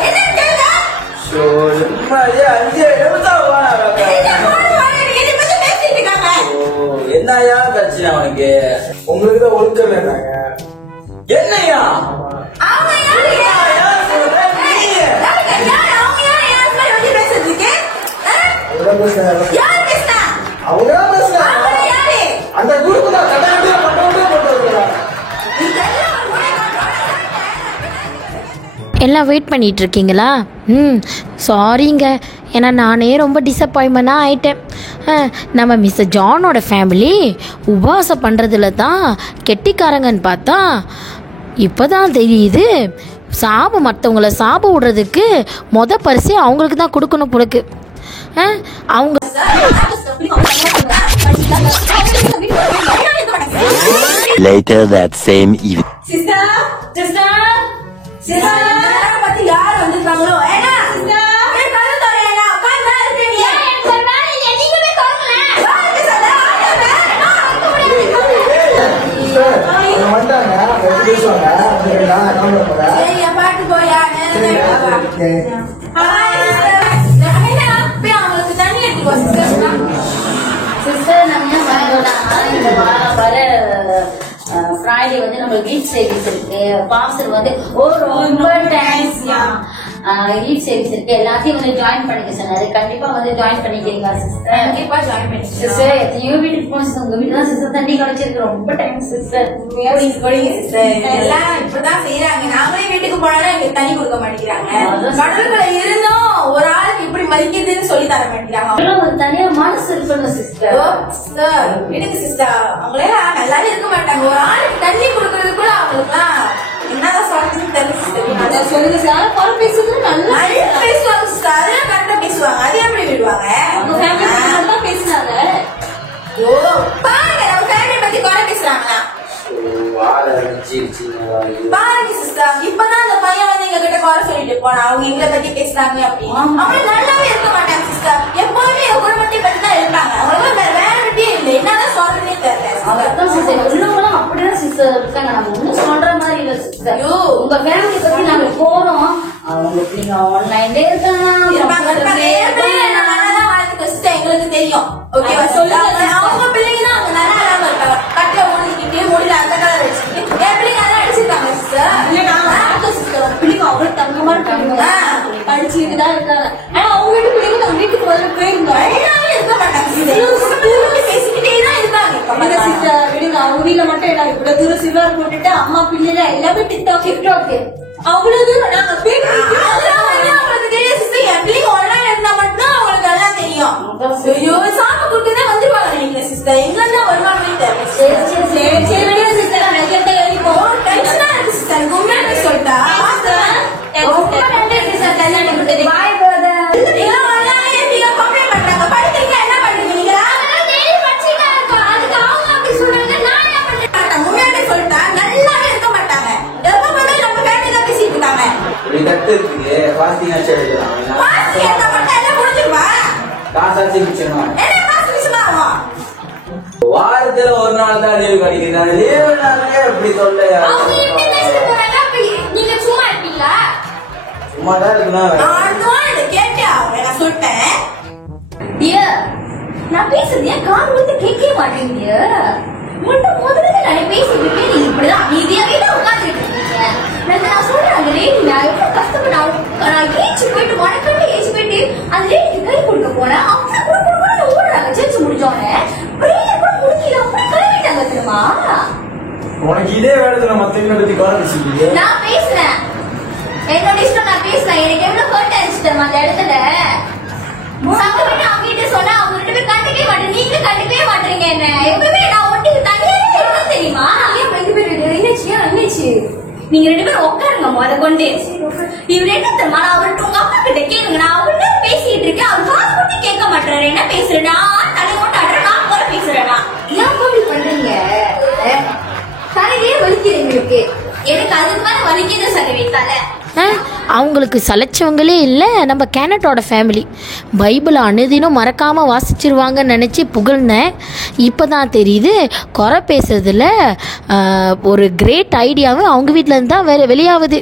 என்ன கேளுங்க? என்னையா பிரச்சனை அவனுக்கு? உங்களுக்கு தான் ஒழுக்கம் வேண்டாங்க. என்னையா அந்த குரூப் தான் எல்லாம் வெயிட் பண்ணிட்டு இருக்கீங்களா? சாரிங்க, ஏன்னா நானே ரொம்ப டிசப்பாயின்மெண்ட்டாக ஆயிட்டேன். நம்ம மிஸ்டர் ஜானோட ஃபேமிலி உபவாசம் பண்ணுறதுல தான் கெட்டிக்காரங்கன்னு பார்த்தா இப்போ தான் தெரியுது. மற்றவங்கள சாப விடுறதுக்கு பரிசு அவங்களுக்கு தான் கொடுக்கணும் போலக்கு. அவங்க later that same evening. Sister sister sister பத்தி யார் வந்திருக்காங்களோ ஏன்னா சிஸ்டர் கதை தரையா உட்கார்ந்து இருக்கீங்க எனக்கு ஒரு வேலை இல்ல நீங்களே தோங்கல வாங்க சொல்ல வந்தாங்க பேசுவாங்க சரி பாட்டு போயா அவங்களுக்கு தண்ணி எடுத்துக்கோ சிஸ்டர் நம்ம இந்த வர ஃப்ரைடே வந்து நம்ம கீட் சர்வீஸ் இருக்கு. பாஸ்டர் வந்து ரொம்ப தேங்க்ஸ் கீட் சர்வீஸ் இருக்கு, எல்லாத்தையும் வந்து ஜாயின் பண்ணிக்க சொன்னாரு. கண்டிப்பா வந்து ஜாயின் பண்ணிக்கிறீங்களா சிஸ்டர்? கண்டிப்பா ஜாயின் பண்ணி சிஸ்டர் எத்தனையோ வீட்டுக்கு போன உங்க வீட்டுல தான் சிஸ்டர் தண்ணி கிடைச்சிருக்கு. ரொம்ப தேங்க்ஸ் சிஸ்டர். எல்லாம் இப்பதான் செய்யறாங்க. நாங்களே வீட்டுக்கு போனாலும் எங்களுக்கு தண்ணி கொடுக்க மாட்டேங்கிறாங்க. கடவுள்களை இருந்தும் ஒரு ஆளுக்கு இப்படி மதிக்கிறதுன்னு சொல்லி தர மாட்டேங்கிறாங்க. ஒரு தனியா மனசு இருக்கணும் சிஸ்டர். விடுங்க சிஸ்டர், அவங்களே நல்லாவே இருக்க மாட்டாங்க. ஒரு ஆளுக்கு தண்ணி கொடுக்கறது கூட அவங்களுக்குலாம் என்னதான் சொல்றதுன்னு தெரியல சிஸ்டர். சொல்லுங்க சார், குறை பேசுறது நல்லா பேசுவாங்க சிஸ்டர், அதெல்லாம் கரெக்டா பேசுவாங்க. அதே எப்படி விடுவாங்க? உங்க ஃபேமிலி நல்லா பேசினாங்க. ஓ பாருங்க, நம்ம ஃபேமிலி பத்தி குறை பேசுறாங்களா? பாருங்க சிஸ்டர், இப்பதான் அந்த பையன் வந்து எங்க கிட்ட குறை சொல்லிட்டு போனா அவங்க எங்களை பத்தி பேசுறாங்க அப்படின்னு. அவங்க நல்லாவே இருக்க மாட்டாங்க சிஸ்டர். எப்பவுமே என் குடும்பத்தை பத்தி தான் இருப்பாங்க. அவங்களுக்கு வேற பத்தியே இல்லை. என்னதான் சொல்றதே தெரியல. உள்ளவங்களும் அப்படிதான் சிஸ்டர் இருக்காங்க. நம்ம ஒண்ணும் சொல்ற மாதிரி இல்ல சிஸ்டர். உங்க ஃபேமிலி பத்தி நாங்க போறோம், அவங்களுக்கு நீங்க ஆன்லைன்ல எங்களுக்கு தெரியும். ஓகேவா? சொல்லுங்க. அவங்க பிள்ளைங்க தான் அவங்க நல்லா இல்லாம இருக்காங்க. கட்டில ஊழிக்கிட்டு முடியல அந்த கலர் வச்சுக்கிட்டு என் பிள்ளைங்க அதான் அடிச்சிருக்காங்க சிஸ்டர். பிள்ளைங்க அவ்வளவு தங்கமா இருக்காங்க, படிச்சுட்டு தான் இருக்காங்க. ஆனா அவங்க வீட்டு பிள்ளைங்க நம்ம வீட்டுக்கு வந்து போயிருந்தோம் இருக்க மாட்டாங்க. பேசிக்கிட்டே தான் இருக்காங்க சிஸ்டர். விடுங்க, அவங்க வீட்டுல மட்டும் என்ன இவ்வளவு தூரம் சில்வர் போட்டுட்டு அம்மா பிள்ளைல எல்லாமே டிக்டாக் டிக்டாக் அவ்வளவு தூரம் நாங்க அவங்களுக்கு தெரியும் சிஸ்டர். என் பிள்ளைங்க ஒன்லைன் இருந்தா மட்டும் அவங்களுக்கு எல்லாம் தெரியும். ஐயோ சாமி கூட்டு தான் வந்துருவாங்க நினைக்கிறேன் சிஸ்டர். எங்க தான் வருவாங்கன்னு தெரியல. சரி சரி விடுங்க சிஸ்டர், நான் எழுதிப்போம். டென்ஷனா இருக்கு சிஸ்டர். உண்மையான சொல்லிட்டா வாரத்துல ஒரு நாள் தான் லீவு கிடைக்குது. லீவு நாளுக்கே எப்படி சொல்ல நீங்க சும்மா இருப்பீங்களா? சும்மா தான் இருக்கணும். நான் சொல்லிட்டேன். நான் பேசுறது ஏன் காது வந்து கேட்கவே மாட்டேங்க. முதல்ல நான் பேசிட்டு இருக்கேன், நீங்க இப்படிதான் அமைதியாவே தான் உட்காந்துட்டு இருக்கீங்க. நான் சொல்றேன், அந்த லேடி நான் எவ்வளவு கஷ்டப்பட்டு நான் ஏச்சு போயிட்டு வணக்கட்டு ஏச்சு போயிட்டு அந்த லேடிக்கு கை கொடுக்க போனேன். அவங்க ஓடுறாங்க. சேர்ச்சு முடிஞ்சோடனே பிரேயர் கூட முடிக்கல, அப்படி கிளம்பிட்டாங்க. தெரியுமா? உனக்கு இதே வேலை மத்த பத்தி காரணம் நான் பேசுறேன், என்னோட இஷ்டம், நான் பேசுறேன். எனக்கு எவ்வளவு ஹர்ட் ஆயிடுச்சு தெரியுமா அந்த இடத்துல. சங்கமிட்டு அவங்க கிட்ட சொன்னா அவங்க ரெண்டு பேரும் கண்டுக்கவே மாட்டேன். நீங்க கண்டுக்கவே மாட்டீங்க. என்ன எப்பவுமே நான் ஒட்டி தனியா இருக்க தெரியுமா? ரெண்டு பேரும் என்னாச்சு? நீங்க ரெண்டு பேரும் உட்காருங்க. முத கொண்டு இவரு என்ன தெரியுமா, நான் அவர்கிட்ட உங்க அப்பா கிட்ட கேளுங்க. நான் அவர்கிட்ட பேசிட்டு இருக்கேன், அவர் காசு கொடுத்து கேட்க மாட்டாரு. என்ன பேசுறேன்னா தலை கொண்டு ஆடுறேன், நான் கூட பேசுறேன்னா ஏன் கோபி பண்றீங்க? தலையே வலிக்குது எங்களுக்கு. எனக்கு அதுக்கு மேல வலிக்குது சகவி தலை. அவங்களுக்கு சலைச்சவங்களே இல்லை நம்ம கேனட்டோட ஃபேமிலி. பைபிளை அனுதினம் மறக்காமல் வாசிச்சிருவாங்கன்னு நினச்சி புகழ்ந்தேன். இப்போ தான் தெரியுது குறை பேசுறதுல ஒரு கிரேட் ஐடியாவும் அவங்க வீட்டில் இருந்து தான் வெளியாகுது.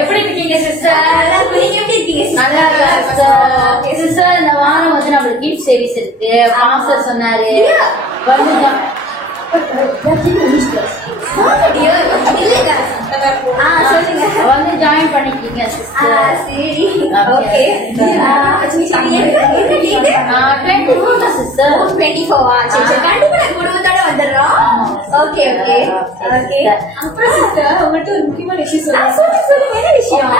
எப்படி இருக்கீங்க சிஸ்டர்? நல்லா இருக்கேன் சிஸ்டர். இந்த வாரம் வந்து நம்மளுக்கு கிஃப்ட் சர்வீஸ் இருக்கு. மாஸ்டர் சொன்னாரு வந்து ஜாயின் பண்ணிக்கீங்க சிஸ்டர். சரி ஓகே. 24 சிஸ்டர். 24 கண்டிப்பா குடும்பத்தோட வந்துடுறோம். Okay okay okay. அப்புறம் சிஸ்டர் உங்கள்கிட்ட ஒரு முக்கியமான விஷயம் சொல்லுங்க. சொல்லுங்க என்ன விஷயம்?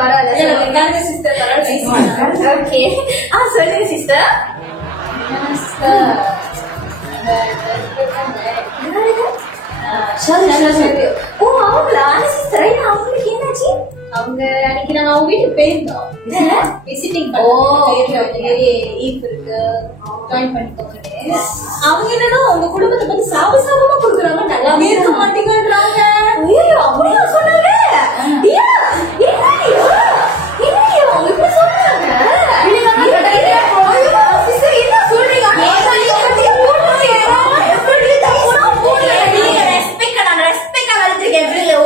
பரவாயில்ல சிஸ்டர். ஓகே சொல்லுங்க சிஸ்டர். ஓ அவங்களா சிஸ்டர்? அவங்களுக்கு என்னாச்சு? அவங்க அன்னைக்கு நாங்க அவங்க வீட்டுக்கு போயிருந்தோம் விசிட்டிங். ஜாயின் பண்ணிக்கோங்க. அவங்க என்னன்னா அவங்க குடும்பத்தை பத்தி சாபசாபமா கொடுக்குறாங்க. நல்லாவே இருக்க மாட்டேங்கிறாங்க. அப்படியா சொன்னாங்க?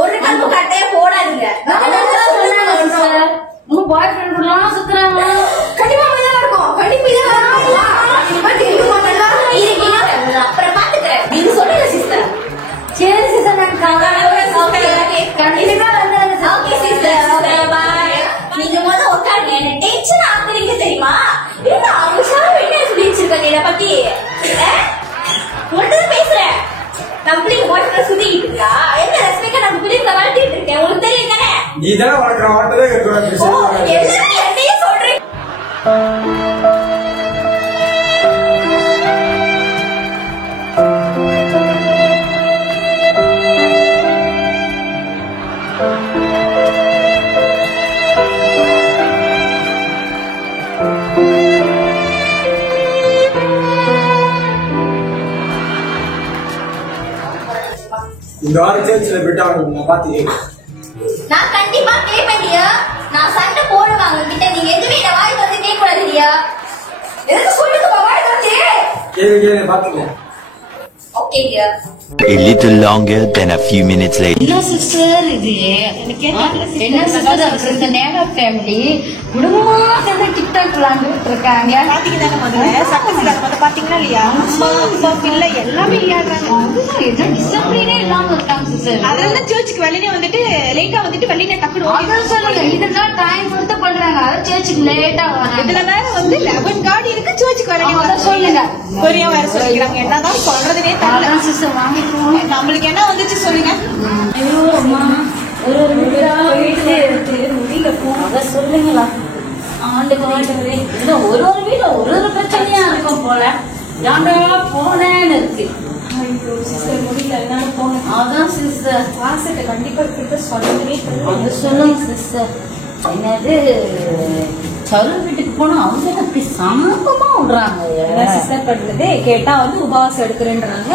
ஒரு கண்டு கட்டைய போடாதீங்க. உங்க பாய் ஃப்ரெண்ட் கூட சுத்துறாங்க. கண்டிப்பா இருக்கும். கண்டிப்பா அப்புறம் பாத்துக்கிறேன். நீங்க சொல்லுங்க சிஸ்டர். சரி சிஸ்டர் நீங்க முதல்ல உட்காருங்க. எனக்கு டென்ஷன் ஆகுறீங்க தெரியுமா? என்ன அவங்க என்ன சொல்லி வச்சிருக்காங்க இதை பத்தி? உங்கள்கிட்ட பேசுறேன். நம்ம பிள்ளைங்க பாய்ஃப்ரெண்ட் சுத்திக்கிட்டு இருக்கா? என்ன ரெஸ்பெக்டா நம்ம பிள்ளைங்க வளர்த்திட்டு இருக்கேன். உங்களுக்கு தெரியும் தானே? நீ தானே வளர்க்குற வாட்டதே எல்லாரும் என்னையே சொல்றேன். இந்த வாரம் சேர்ச்சில போயிட்டு அவங்க பார்த்து கேட்க. நான் கண்டிப்பா கேட்பேன் இல்லையா? நான் சண்டை போடுவாங்க கிட்ட. நீங்க எதுவுமே இந்த வாய் வந்து கேட்க கூடாது இல்லையா? எதுக்கு சொல்லுங்க வாய் வந்து கேளு பாத்துக்கலாம். Okay dear. A little longer than a few minutes later. என்ன சிஸ்டர் இது? என்ன சிஸ்டர் இந்த நேரா ஃபேமிலி குடும்பமா சேர்ந்து டிக்டாக் விளையாண்டுட்டு இருக்காங்க. பாத்தீங்கன்னா முதல்ல சட்டத்துல அதை பாத்தீங்கன்னா இல்லையா? அம்மா அப்பா பிள்ளை எல்லாமே விளையாடுறாங்க. எதுவும் டிசிப்ளினே இல்லாம இருக்காங்க சிஸ்டர். அதெல்லாம் சர்ச்சுக்கு வெளியே வந்துட்டு லேட்டா வந்துட்டு வெளியில டக்குனு அதான் சொல்லுங்க. இதெல்லாம் டைம் கொடுத்து பண்றாங்க. அது சர்ச்சுக்கு லேட்டா வராங்க. இதுல வேற வந்து 11 கார்டு இருக்கு. சர்ச்சுக்கு அதான் வரணும் சொல்லுங்க. கொரியா வேற சொல்லிக்கிறாங்க. என்னதான் சொல்றதுனே தெரியல. சிஸ்டர் வாங்கிக்கோங்க. நம்மளுக்கு என்ன வந்துச்சு சொல்லுங்க. ஐயோ அம்மா ஒரு வீடா வீட்டுல இருக்கு. முடியல போக சொல்லுங்களா? ஆண்டுக்கு இன்னும் ஒரு வீட்டுல ஒரு பிரச்சனையா இருக்கும் போல. ஏன்டா போனேன்னு இருக்கு. முடியல என்னால போனேன். அதான் சிஸ்டர் வாசத்தை கண்டிப்பா கிட்ட சொல்லவே அது சொல்லுங்க சிஸ்டர். என்னது சரு வீட்டுக்கு போனா அவங்க அப்படி சமூகமா விடுறாங்க. சிஸ்டர் பண்றது கேட்டா வந்து உபவாசம் எடுக்கிறேன்றாங்க.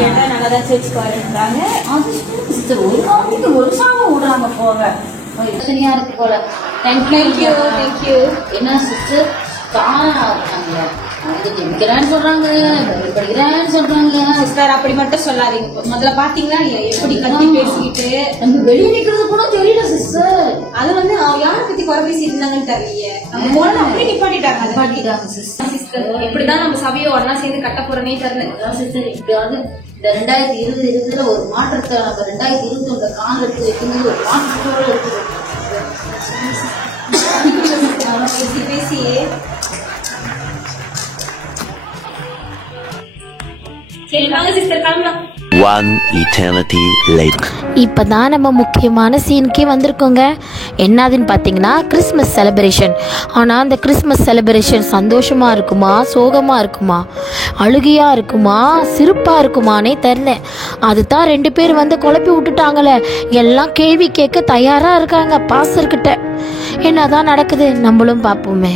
கேட்டா நல்லதான் சர்ச்சுக்கு வரேன்றாங்க. அது சிஸ்டர் ஒரு நாளைக்கு ஒரு சாமம் விடுறாங்க போக. பிரச்சனையா இருக்கு போல. தேங்க்யூ. என்ன சிஸ்டர் காரா இருக்காங்க. ஜெபிக்கிறேன்னு சொல்றாங்க, படிக்கிறேன்னு சொல்றாங்க. சிஸ்டர் அப்படி மட்டும் சொல்லாதீங்க. முதல்ல பாத்தீங்களா இல்லையா எப்படி கத்தி பேசிக்கிட்டு வெளியே நிக்கிறது கூட தெரியல சிஸ்டர். அது வந்து யாரை பத்தி குறை பேசிட்டு இருந்தாங்கன்னு தெரியலையே. நம்ம போன அப்படியே நிப்பாட்டிட்டாங்க. நிப்பாட்டிட்டாங்க சிஸ்டர். எப்படிதான் நம்ம சபையை ஒன்னா சேர்ந்து கட்ட போறனே தெரியல. சிஸ்டர் எப்படியாவது இந்த 2020 ஒரு மாற்றத்தை நம்ம 2021 கால எடுத்து வைக்கும்போது ஒரு மாற்றத்தோடு இருக்குது. பேசி பேசி சரி வாங்க சிஸ்டர் கிளம்பலாம். One eternity later. இப்போதான் நம்ம முக்கியமான சீனுக்கே வந்திருக்கோங்க. என்னதுன்னு பார்த்தீங்கன்னா கிறிஸ்மஸ் செலிப்ரேஷன். ஆனால் அந்த கிறிஸ்மஸ் செலிப்ரேஷன் சந்தோஷமாக இருக்குமா, சோகமாக இருக்குமா, அழுகையாக இருக்குமா, சிரிப்பாக இருக்குமானே தெரில. அதுதான் 2 பேர் வந்து குழப்பி விட்டுட்டாங்களே. எல்லாம் கேள்வி கேட்க தயாராக இருக்காங்க பாஸ்டர்கிட்ட. என்னதான் நடக்குது நம்மளும் பார்ப்போமே.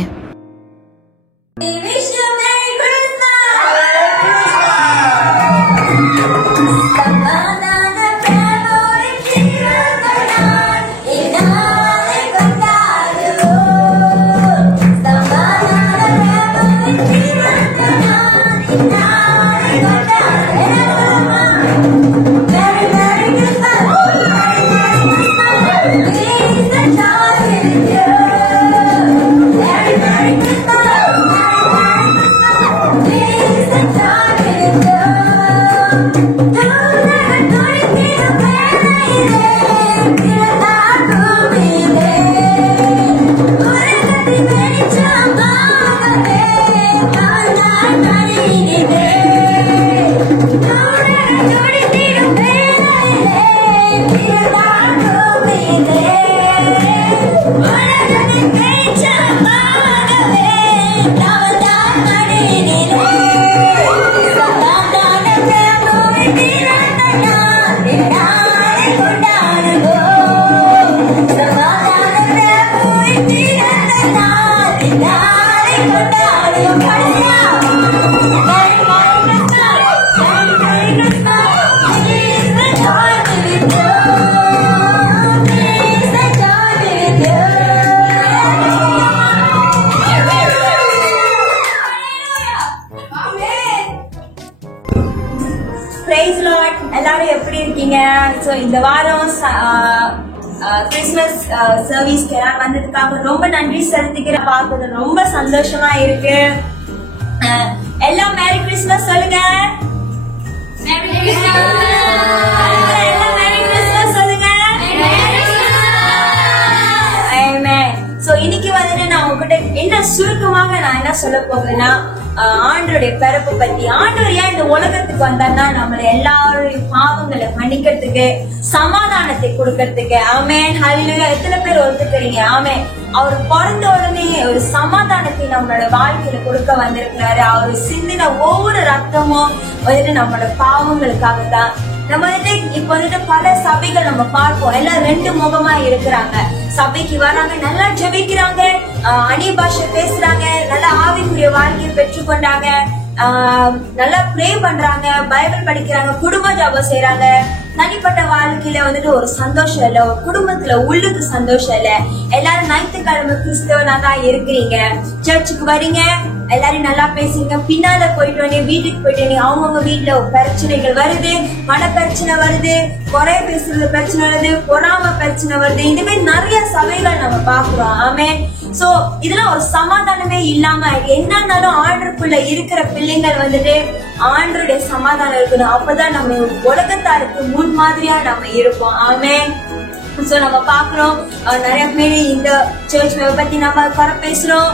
Praise Lord. எல்லாரும் எப்படி இருக்கீங்க? சோ இந்த வாரம் கிறிஸ்மஸ் சர்வீஸ்க்கு எல்லாம் வந்ததுக்காக ரொம்ப நன்றி செலுத்திக்கிறேன். பார்க்கறது ரொம்ப சந்தோஷமா இருக்கு. எல்லாம் மேரி கிறிஸ்மஸ் சொல்லுங்க. Merry Christmas. எல்லாம் மேரி கிறிஸ்மஸ் சொல்லுங்க. ஆமென். சோ இன்னைக்கு வந்து நான் உங்ககிட்ட என்ன சுருக்கமாக நான் என்ன சொல்ல போகிறேன்னா, ஆண்டவருடைய பிறப்பு பத்தி. ஆண்டவர் ஏன் இந்த உலகத்துக்கு வந்தான்னா நம்மள எல்லாருடைய பாவங்களை மன்னிக்கிறதுக்கு, சமாதானத்தை கொடுக்கறதுக்கு. ஆமென். ஹல்லேலூயா. எத்தனை பேர் ஒத்துக்கிறீங்க? ஆமென். அவர் பிறந்த உடனே ஒரு சமாதானத்தை நம்மளோட வாழ்க்கையில கொடுக்க வந்திருக்கிறாரு. அவர் சிந்தின ஒவ்வொரு ரத்தமும் வந்துட்டு நம்மளோட பாவங்களுக்காக தான். நம்ம வந்துட்டு இப்ப வந்துட்டு பல சபைகள் நம்ம பார்ப்போம், எல்லாம் ரெண்டு முகமா இருக்கிறாங்க. சபைக்கு வராங்க, நல்லா ஜெபிக்கிறாங்க, அந்நிய பாஷை பேசுறாங்க, நல்லா ஆவிக்குரிய வாழ்க்கையை பெற்றுக்கொண்டாங்க, நல்லா ப்ரே பண்றாங்க, பைபிள் படிக்கிறாங்க, குடும்ப ஜெபம் செய்யறாங்க. தனிப்பட்ட வாழ்க்கையில வந்துட்டு ஒரு சந்தோஷம் இல்ல, ஒரு குடும்பத்துல உள்ளுக்கு சந்தோஷம் இல்ல. எல்லாரும் ஞாயிற்றுக்கிழமை கிறிஸ்தவனா தான் இருக்கிறீங்க, சர்ச்சுக்கு வரீங்க, எல்லாரும் நல்லா பேசுறீங்க. பின்னால போயிட்டு வந்து வீட்டுக்கு போயிட்டு அவங்கவுங்க வீட்டுல பிரச்சனைகள் வருது, மன பிரச்சனை வருது, குறை பேசுறது பிரச்சனை வருது, பொறாம பிரச்சனை வருது. இந்த மாதிரி நிறைய சபைகள் நம்ம பாக்குறோம். ஆமென். சோ இதெல்லாம் ஒரு சமாதானமே இல்லாம என்னன்னாலும் ஆண்டருக்குள்ள இருக்கிற பிள்ளைங்கள் வந்துட்டு ஆண்டருடைய சமாதானம் இருக்கணும். அப்பதான் நம்ம உலகத்தாருக்கு முன் மாதிரியா நம்ம இருப்போம். ஆமென். சோ நம்ம பாக்குறோம் நிறைய பேரு இந்த சர்ச் பத்தி நம்ம குறை பேசுறோம்,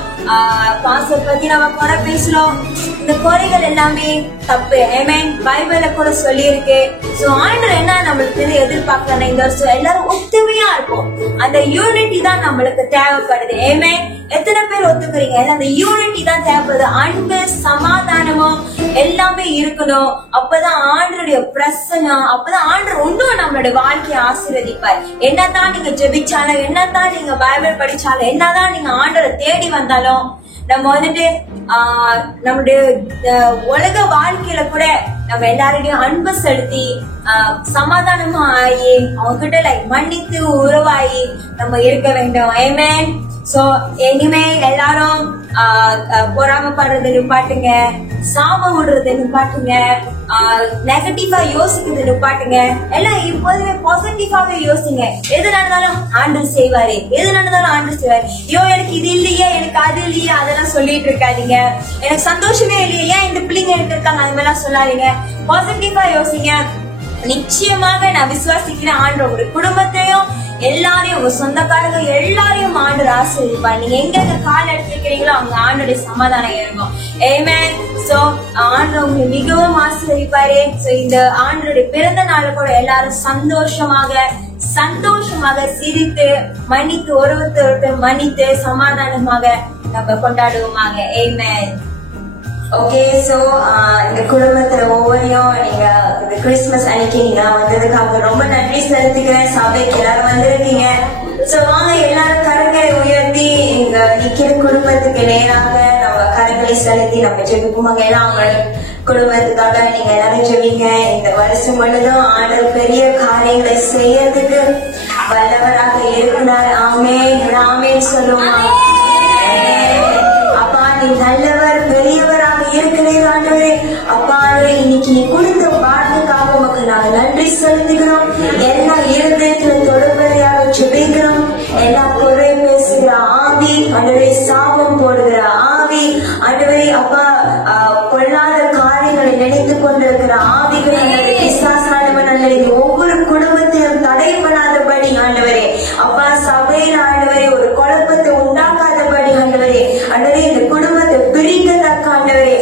பாஸ்டர் பத்தி நம்ம குறை பேசுறோம். இந்த குறைகள் எல்லாமே தப்பு. ஆமென். பைபிள்ல கூட சொல்லி இருக்கு. சோ ஆண்டவர் என்ன நம்மளுக்கு எதிர்பார்க்கணும், இந்த வருஷம் எல்லாரும் ஒத்துமையா இருக்கும். அந்த யூனிட்டி தான் நம்மளுக்கு தேவைப்படுது. ஆமென். எத்தனை பேர் ஒத்துக்கிறீங்க? அந்த யூனிட்டி தான் தேவைப்படுது. அன்பு, சமாதானமும் எல்லாமே இருக்கணும். அப்பதான் ஆண்டருடைய பிரசன்னம், அப்பதான் ஆண்டர் இன்னும் நம்மளுடைய வாழ்க்கையை ஆசீர்வதிப்பார். என்னதான் நீங்க ஜெபிச்சாலும், என்னதான் நீங்க பைபிள் படிச்சாலும், என்னதான் நீங்க ஆண்டரை தேடி வந்தாலும், நம்ம வந்துட்டு நம்மளுடைய உலக வாழ்க்கையில கூட நம்ம எல்லாருடையும் அன்பு செலுத்தி சமாதானமா ஆகி அவங்க கிட்ட மன்னித்து உறவாகி நம்ம இருக்க வேண்டும். ஆமென். சோ இனிமே எல்லாரும் பொறாமப்படுறது நிப்பாட்டுங்க, சாபம் விடுறது நிப்பாட்டுங்க, நெகட்டிவா யோசிக்கிறது நிப்பாட்டுங்க. எல்லாம் இப்போதுமே பாசிட்டிவாவே யோசிங்க. எது நடந்தாலும் ஆண்டவர் செய்வாரு, எது நடந்தாலும் ஆண்டவர் செய்வாரு. ஐயோ எனக்கு இது இல்லையே, எனக்கு அது இல்லையே, அதெல்லாம் சொல்லிட்டு இருக்காதீங்க. எனக்கு சந்தோஷமே இல்லையே, ஏன் இந்த பிள்ளைங்க எனக்கு இருக்காங்க, அது மாதிரிலாம் சொல்லாதீங்க. பாசிட்டிவா யோசிங்க. நிச்சயமாக நான் விசுவாசிக்கிறேன், ஆண்டவர் உங்களுடைய குடும்பத்தையும் எல்லாரையும், உங்க சொந்தக்காரங்க எல்லாரையும் ஆண்டவர் ஆசீர்வதிப்பார். நீங்க எங்க கால் எடுத்துக்கிறீங்களோ அங்க ஆண்டோடைய சமாதானம் இருக்கும். ஆமென். சோ ஆண்டவர் உங்களை மிகவும் ஆசீர்வதிப்பாரு. சோ இந்த ஆண்டருடைய பிறந்த நாள் கூட எல்லாரும் சந்தோஷமாக சிரித்து மன்னித்து ஒருத்தர் மன்னித்து சமாதானமாக நம்ம கொண்டாடுவோமாக. ஆமென். ஓகே. சோ இந்த குடும்பத்துல ஒவ்வொரையும் நீங்க இந்த கிறிஸ்துமஸ் அன்னைக்கு நீங்க வந்ததுக்காக ரொம்ப நன்றி செலுத்திக்கிறேன். சபைக்கு எல்லாரும் வந்திருக்கீங்க. சோ வாங்க எல்லாரும் கரங்களை உயர்த்தி இங்க நிக்கிற குடும்பத்துக்கு நேராக நம்ம கரங்களை செலுத்தி நம்ம ஜெபிப்போம். எல்லாம் அவங்க குடும்பத்துக்காக நீங்க எல்லாரும் ஜெபிங்க. இந்த வருஷம் முழுதும் ஆண்டவர் பெரிய காரியங்களை செய்யறதுக்கு வல்லவராக இருக்கிறார். ஆமென். ஆமென் சொல்லுமா. அப்பா நீ நல்லவர், பெரியவராக இருக்கிறீர் ஆண்டவரே. அப்பா இன்னைக்கு நீ கொடுத்த வார்த்தைக்காக உமக்கு நாங்க நன்றி செலுத்துகிறோம். எல்லா இருதயத்துல தொடர்படியாக ஜெபிக்கிறோம். எல்லா குறை பேசுகிற ஆவி ஆண்டவரே, சாபம் போடுகிற ஆவி ஆண்டவரே, அப்பா பொல்லாத காரியங்களை நினைத்துக் கொண்டிருக்கிற ஆவிகள் பிசாசானவன் ஆண்டவரே, ஒவ்வொரு குடும்பத்திலும் தடை பண்ணாதபடி ஆண்டவரே, அப்பா சபையில் ஆண்டவரே ஒரு குழப்பத்தை உண்டாக்காதபடி ஆண்டவரே, ஆண்டவரே இந்த குடும்பத்தை பிரிக்கத்தக்க ஆண்டவரே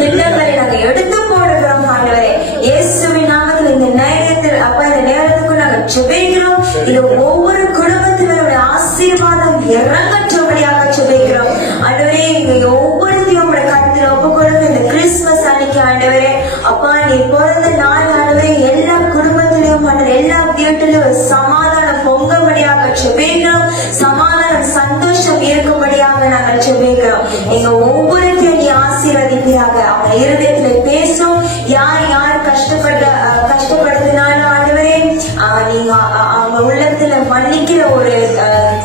திட்டங்களை நாங்க எடுத்து போடுகிறோம் ஆண்டவரே. இயேசுவின் நாமத்தில் இந்த நேரத்தில் அப்பா இந்த நேரத்துக்கு நாங்க ஜெபிக்கிறோம். இது ஒவ்வொரு குடும்பத்திலும் ஆசீர்வாதம் இறங்கற்றபடியாக ஜெபிக்கிறோம் ஆண்டவரே. ஒவ்வொருத்தையும் உங்களுடைய கருத்தில் ஒப்பு கொடுத்து இந்த கிறிஸ்துமஸ் அன்னைக்கு ஆண்டவரே, அப்பா நீ பிறந்த நாள் ஆண்டவரே எல்லா குடும்பத்திலும் எல்லா வீட்டிலும் சமாதானம் பொங்கும்படியாக ஜெபிக்கிறோம். சமாதானம் சந்தோஷம் இருக்கும்படியாக நாங்கள் ஜெபிக்கிறோம். எங்க ஒவ்வொருத்தையும் நீ ஆசீர்வதிப்பீராக. அவங்க இருதயத்துல பேசும், யார் கஷ்டப்படுத்தினாலும் ஆண்டவரே நீங்க அவங்க உள்ளத்துல மன்னிக்கிற ஒரு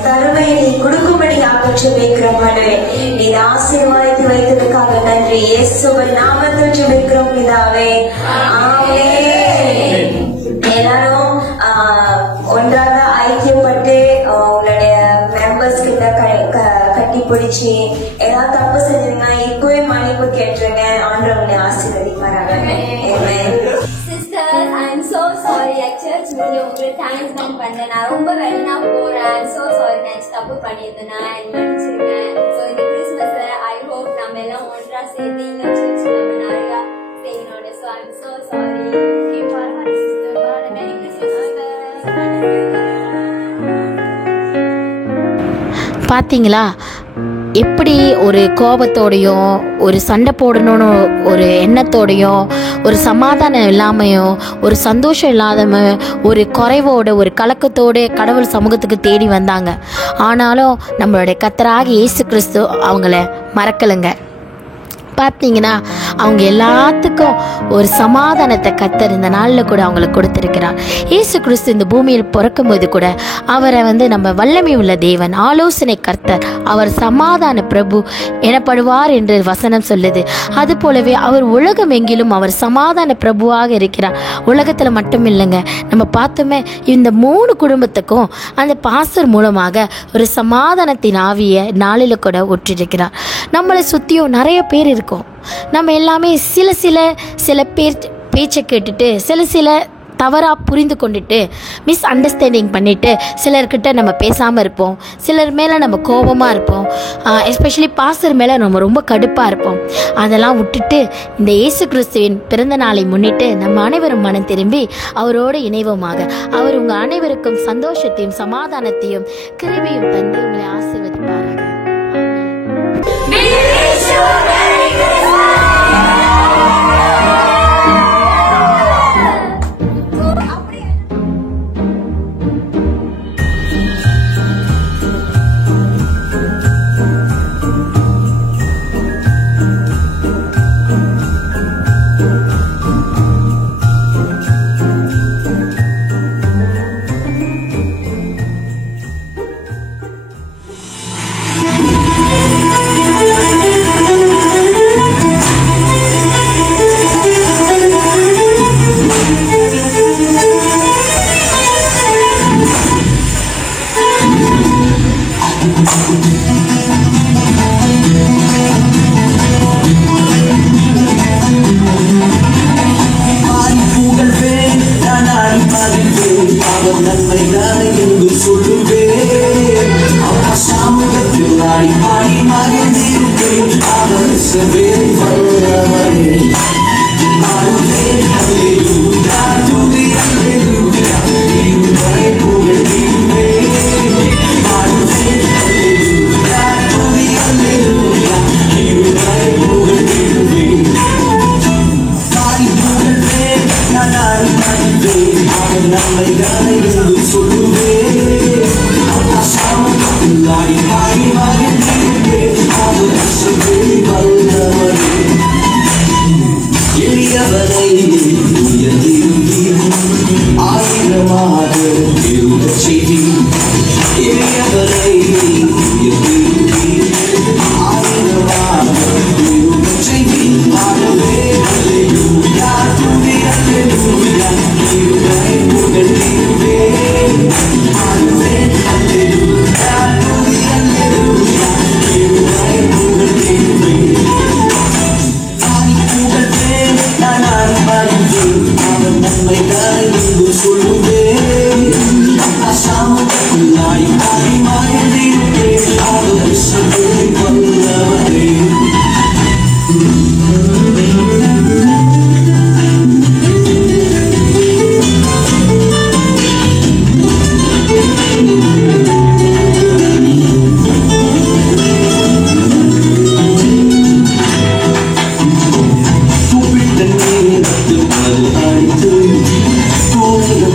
தருமையை நீ கொடுக்கும்படியாக ஜெபிக்கிறோம் ஆண்டவரே. நீ ஆசீர்வாதத்தை வைத்ததுக்காக நன்றி. இயேசுவின் நாமத்தில் ஜெபிக்கிறோம் பிதாவே. ஆமென். எல்லாரும் ஒன்றாக ஐக்கியப்பட்டு உங்களுடைய மெம்பர்ஸ் கிட்ட கட்டி பிடிச்சி ஏதாவது தப்பு செஞ்சீங்கன்னா இப்பவே மன்னிப்பு கேட்டுருங்க. ஆண்டவர் உங்களை ஆசீர்வதிப்பாராங்க. Sisters, I'm so sorry. Church video உங்களுக்கு time spend பண்ணல. நான் ரொம்ப வெளினா போறேன். I'm so sorry. நான் தப்பு பண்ணிருந்தேன். மன்னிச்சிடுங்க. So இந்த கிறிஸ்மஸ்ல I hope நம்ம எல்லாம் ஒன்றா சேர்ந்து இந்த church நம்ம நிறைய செய்யணும். So I'm so sorry. Keep our hearts sister. God, Merry Christmas. பார்த்தீங்களா எப்படி ஒரு கோபத்தோடையும் ஒரு சண்டை போடணும்னு ஒரு எண்ணத்தோடையும் ஒரு சமாதானம் இல்லாமையும் ஒரு சந்தோஷம் இல்லாதம ஒரு குறைவோடு ஒரு கலக்கத்தோடு கடவுள் சமூகத்துக்கு தேடி வந்தாங்க. ஆனாலும் நம்மளுடைய கர்த்தராகிய இயேசு கிறிஸ்து அவங்கள மறக்கலைங்க. பார்த்தீங்கன்னா அவங்க எல்லாத்துக்கும் ஒரு சமாதானத்தை கர்த்தர் இந்த நாளில் கூட அவங்களுக்கு கொடுத்துருக்கிறார். இயேசு கிறிஸ்து இந்த பூமியில் பிறக்கும்போது கூட அவரை நம்ம வல்லமை உள்ள தேவன், ஆலோசனை கர்த்தர், அவர் சமாதான பிரபு எனப்படுவார் என்று வசனம் சொல்லுது. அது போலவே அவர் உலகம் எங்கிலும் அவர் சமாதான பிரபுவாக இருக்கிறார். உலகத்தில் மட்டும் இல்லைங்க, நம்ம பார்த்தோமே இந்த 3 குடும்பத்துக்கும் அந்த பாஸ்டர் மூலமாக ஒரு சமாதானத்தின் ஆவியை நாளில் கூட ஒற்றிருக்கிறார். நம்மளை சுற்றியும் நிறைய பேர் இருக்கோம். நம்ம எல்லாமே சில பேர் பேச்சை கேட்டுட்டு சில தவறாக புரிந்து கொண்டுட்டு மிஸ் அண்டர்ஸ்டாண்டிங் பண்ணிவிட்டு சிலர்கிட்ட நம்ம பேசாமல் இருப்போம். சிலர் மேலே நம்ம கோபமாக இருப்போம். எஸ்பெஷலி பாஸ்டர் மேலே நம்ம ரொம்ப கடுப்பாக இருப்போம். அதெல்லாம் விட்டுட்டு இந்த இயேசு கிறிஸ்துவின் பிறந்த நாளை முன்னிட்டு நம்ம அனைவரும் மனம் திரும்பி அவரோடு இணைவோமாக. அவர் உங்கள் அனைவருக்கும் சந்தோஷத்தையும் சமாதானத்தையும் கிருபையும் தந்து உங்களை ஆசீர்வதிப்பாராக.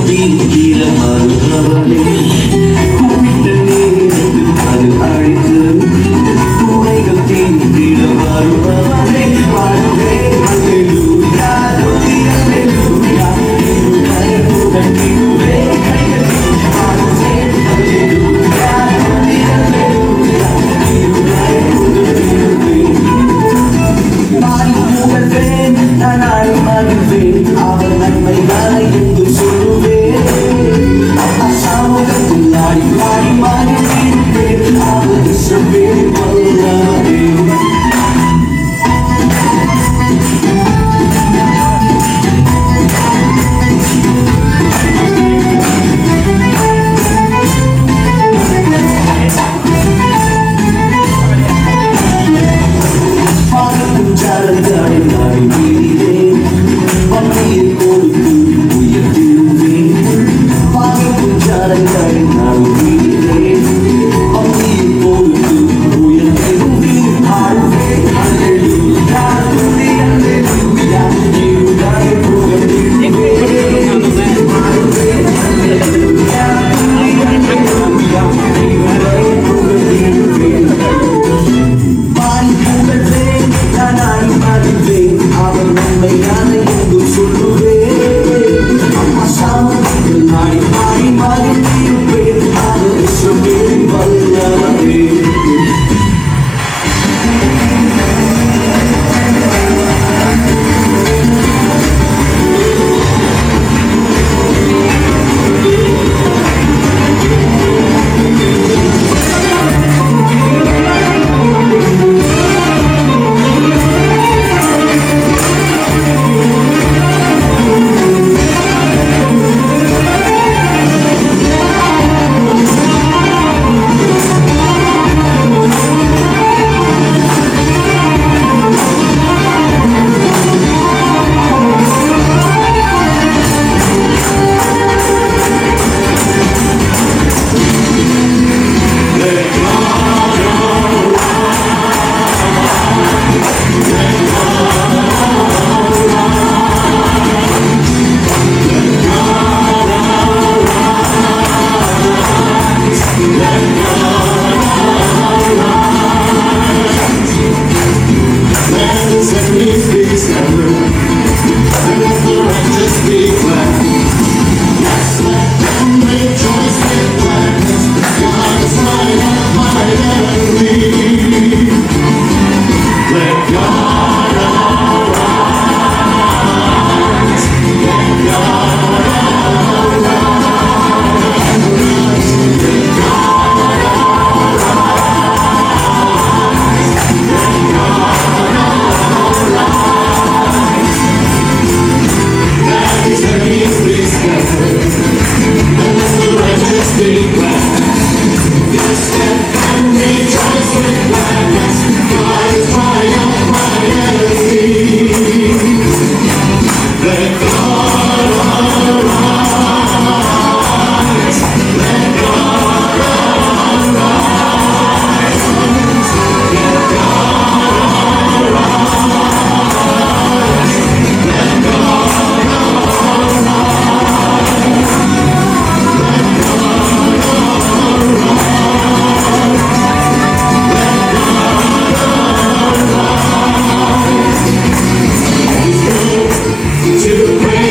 Be மகிழ்வேன் அவர் நன்மைகளை எங்கும் சொல்லுவேன் சமூகத்தில் ஆடி பாடி மகிழ்வேன் அவர் இஸ்ரவேலின் வல்லவரே to bring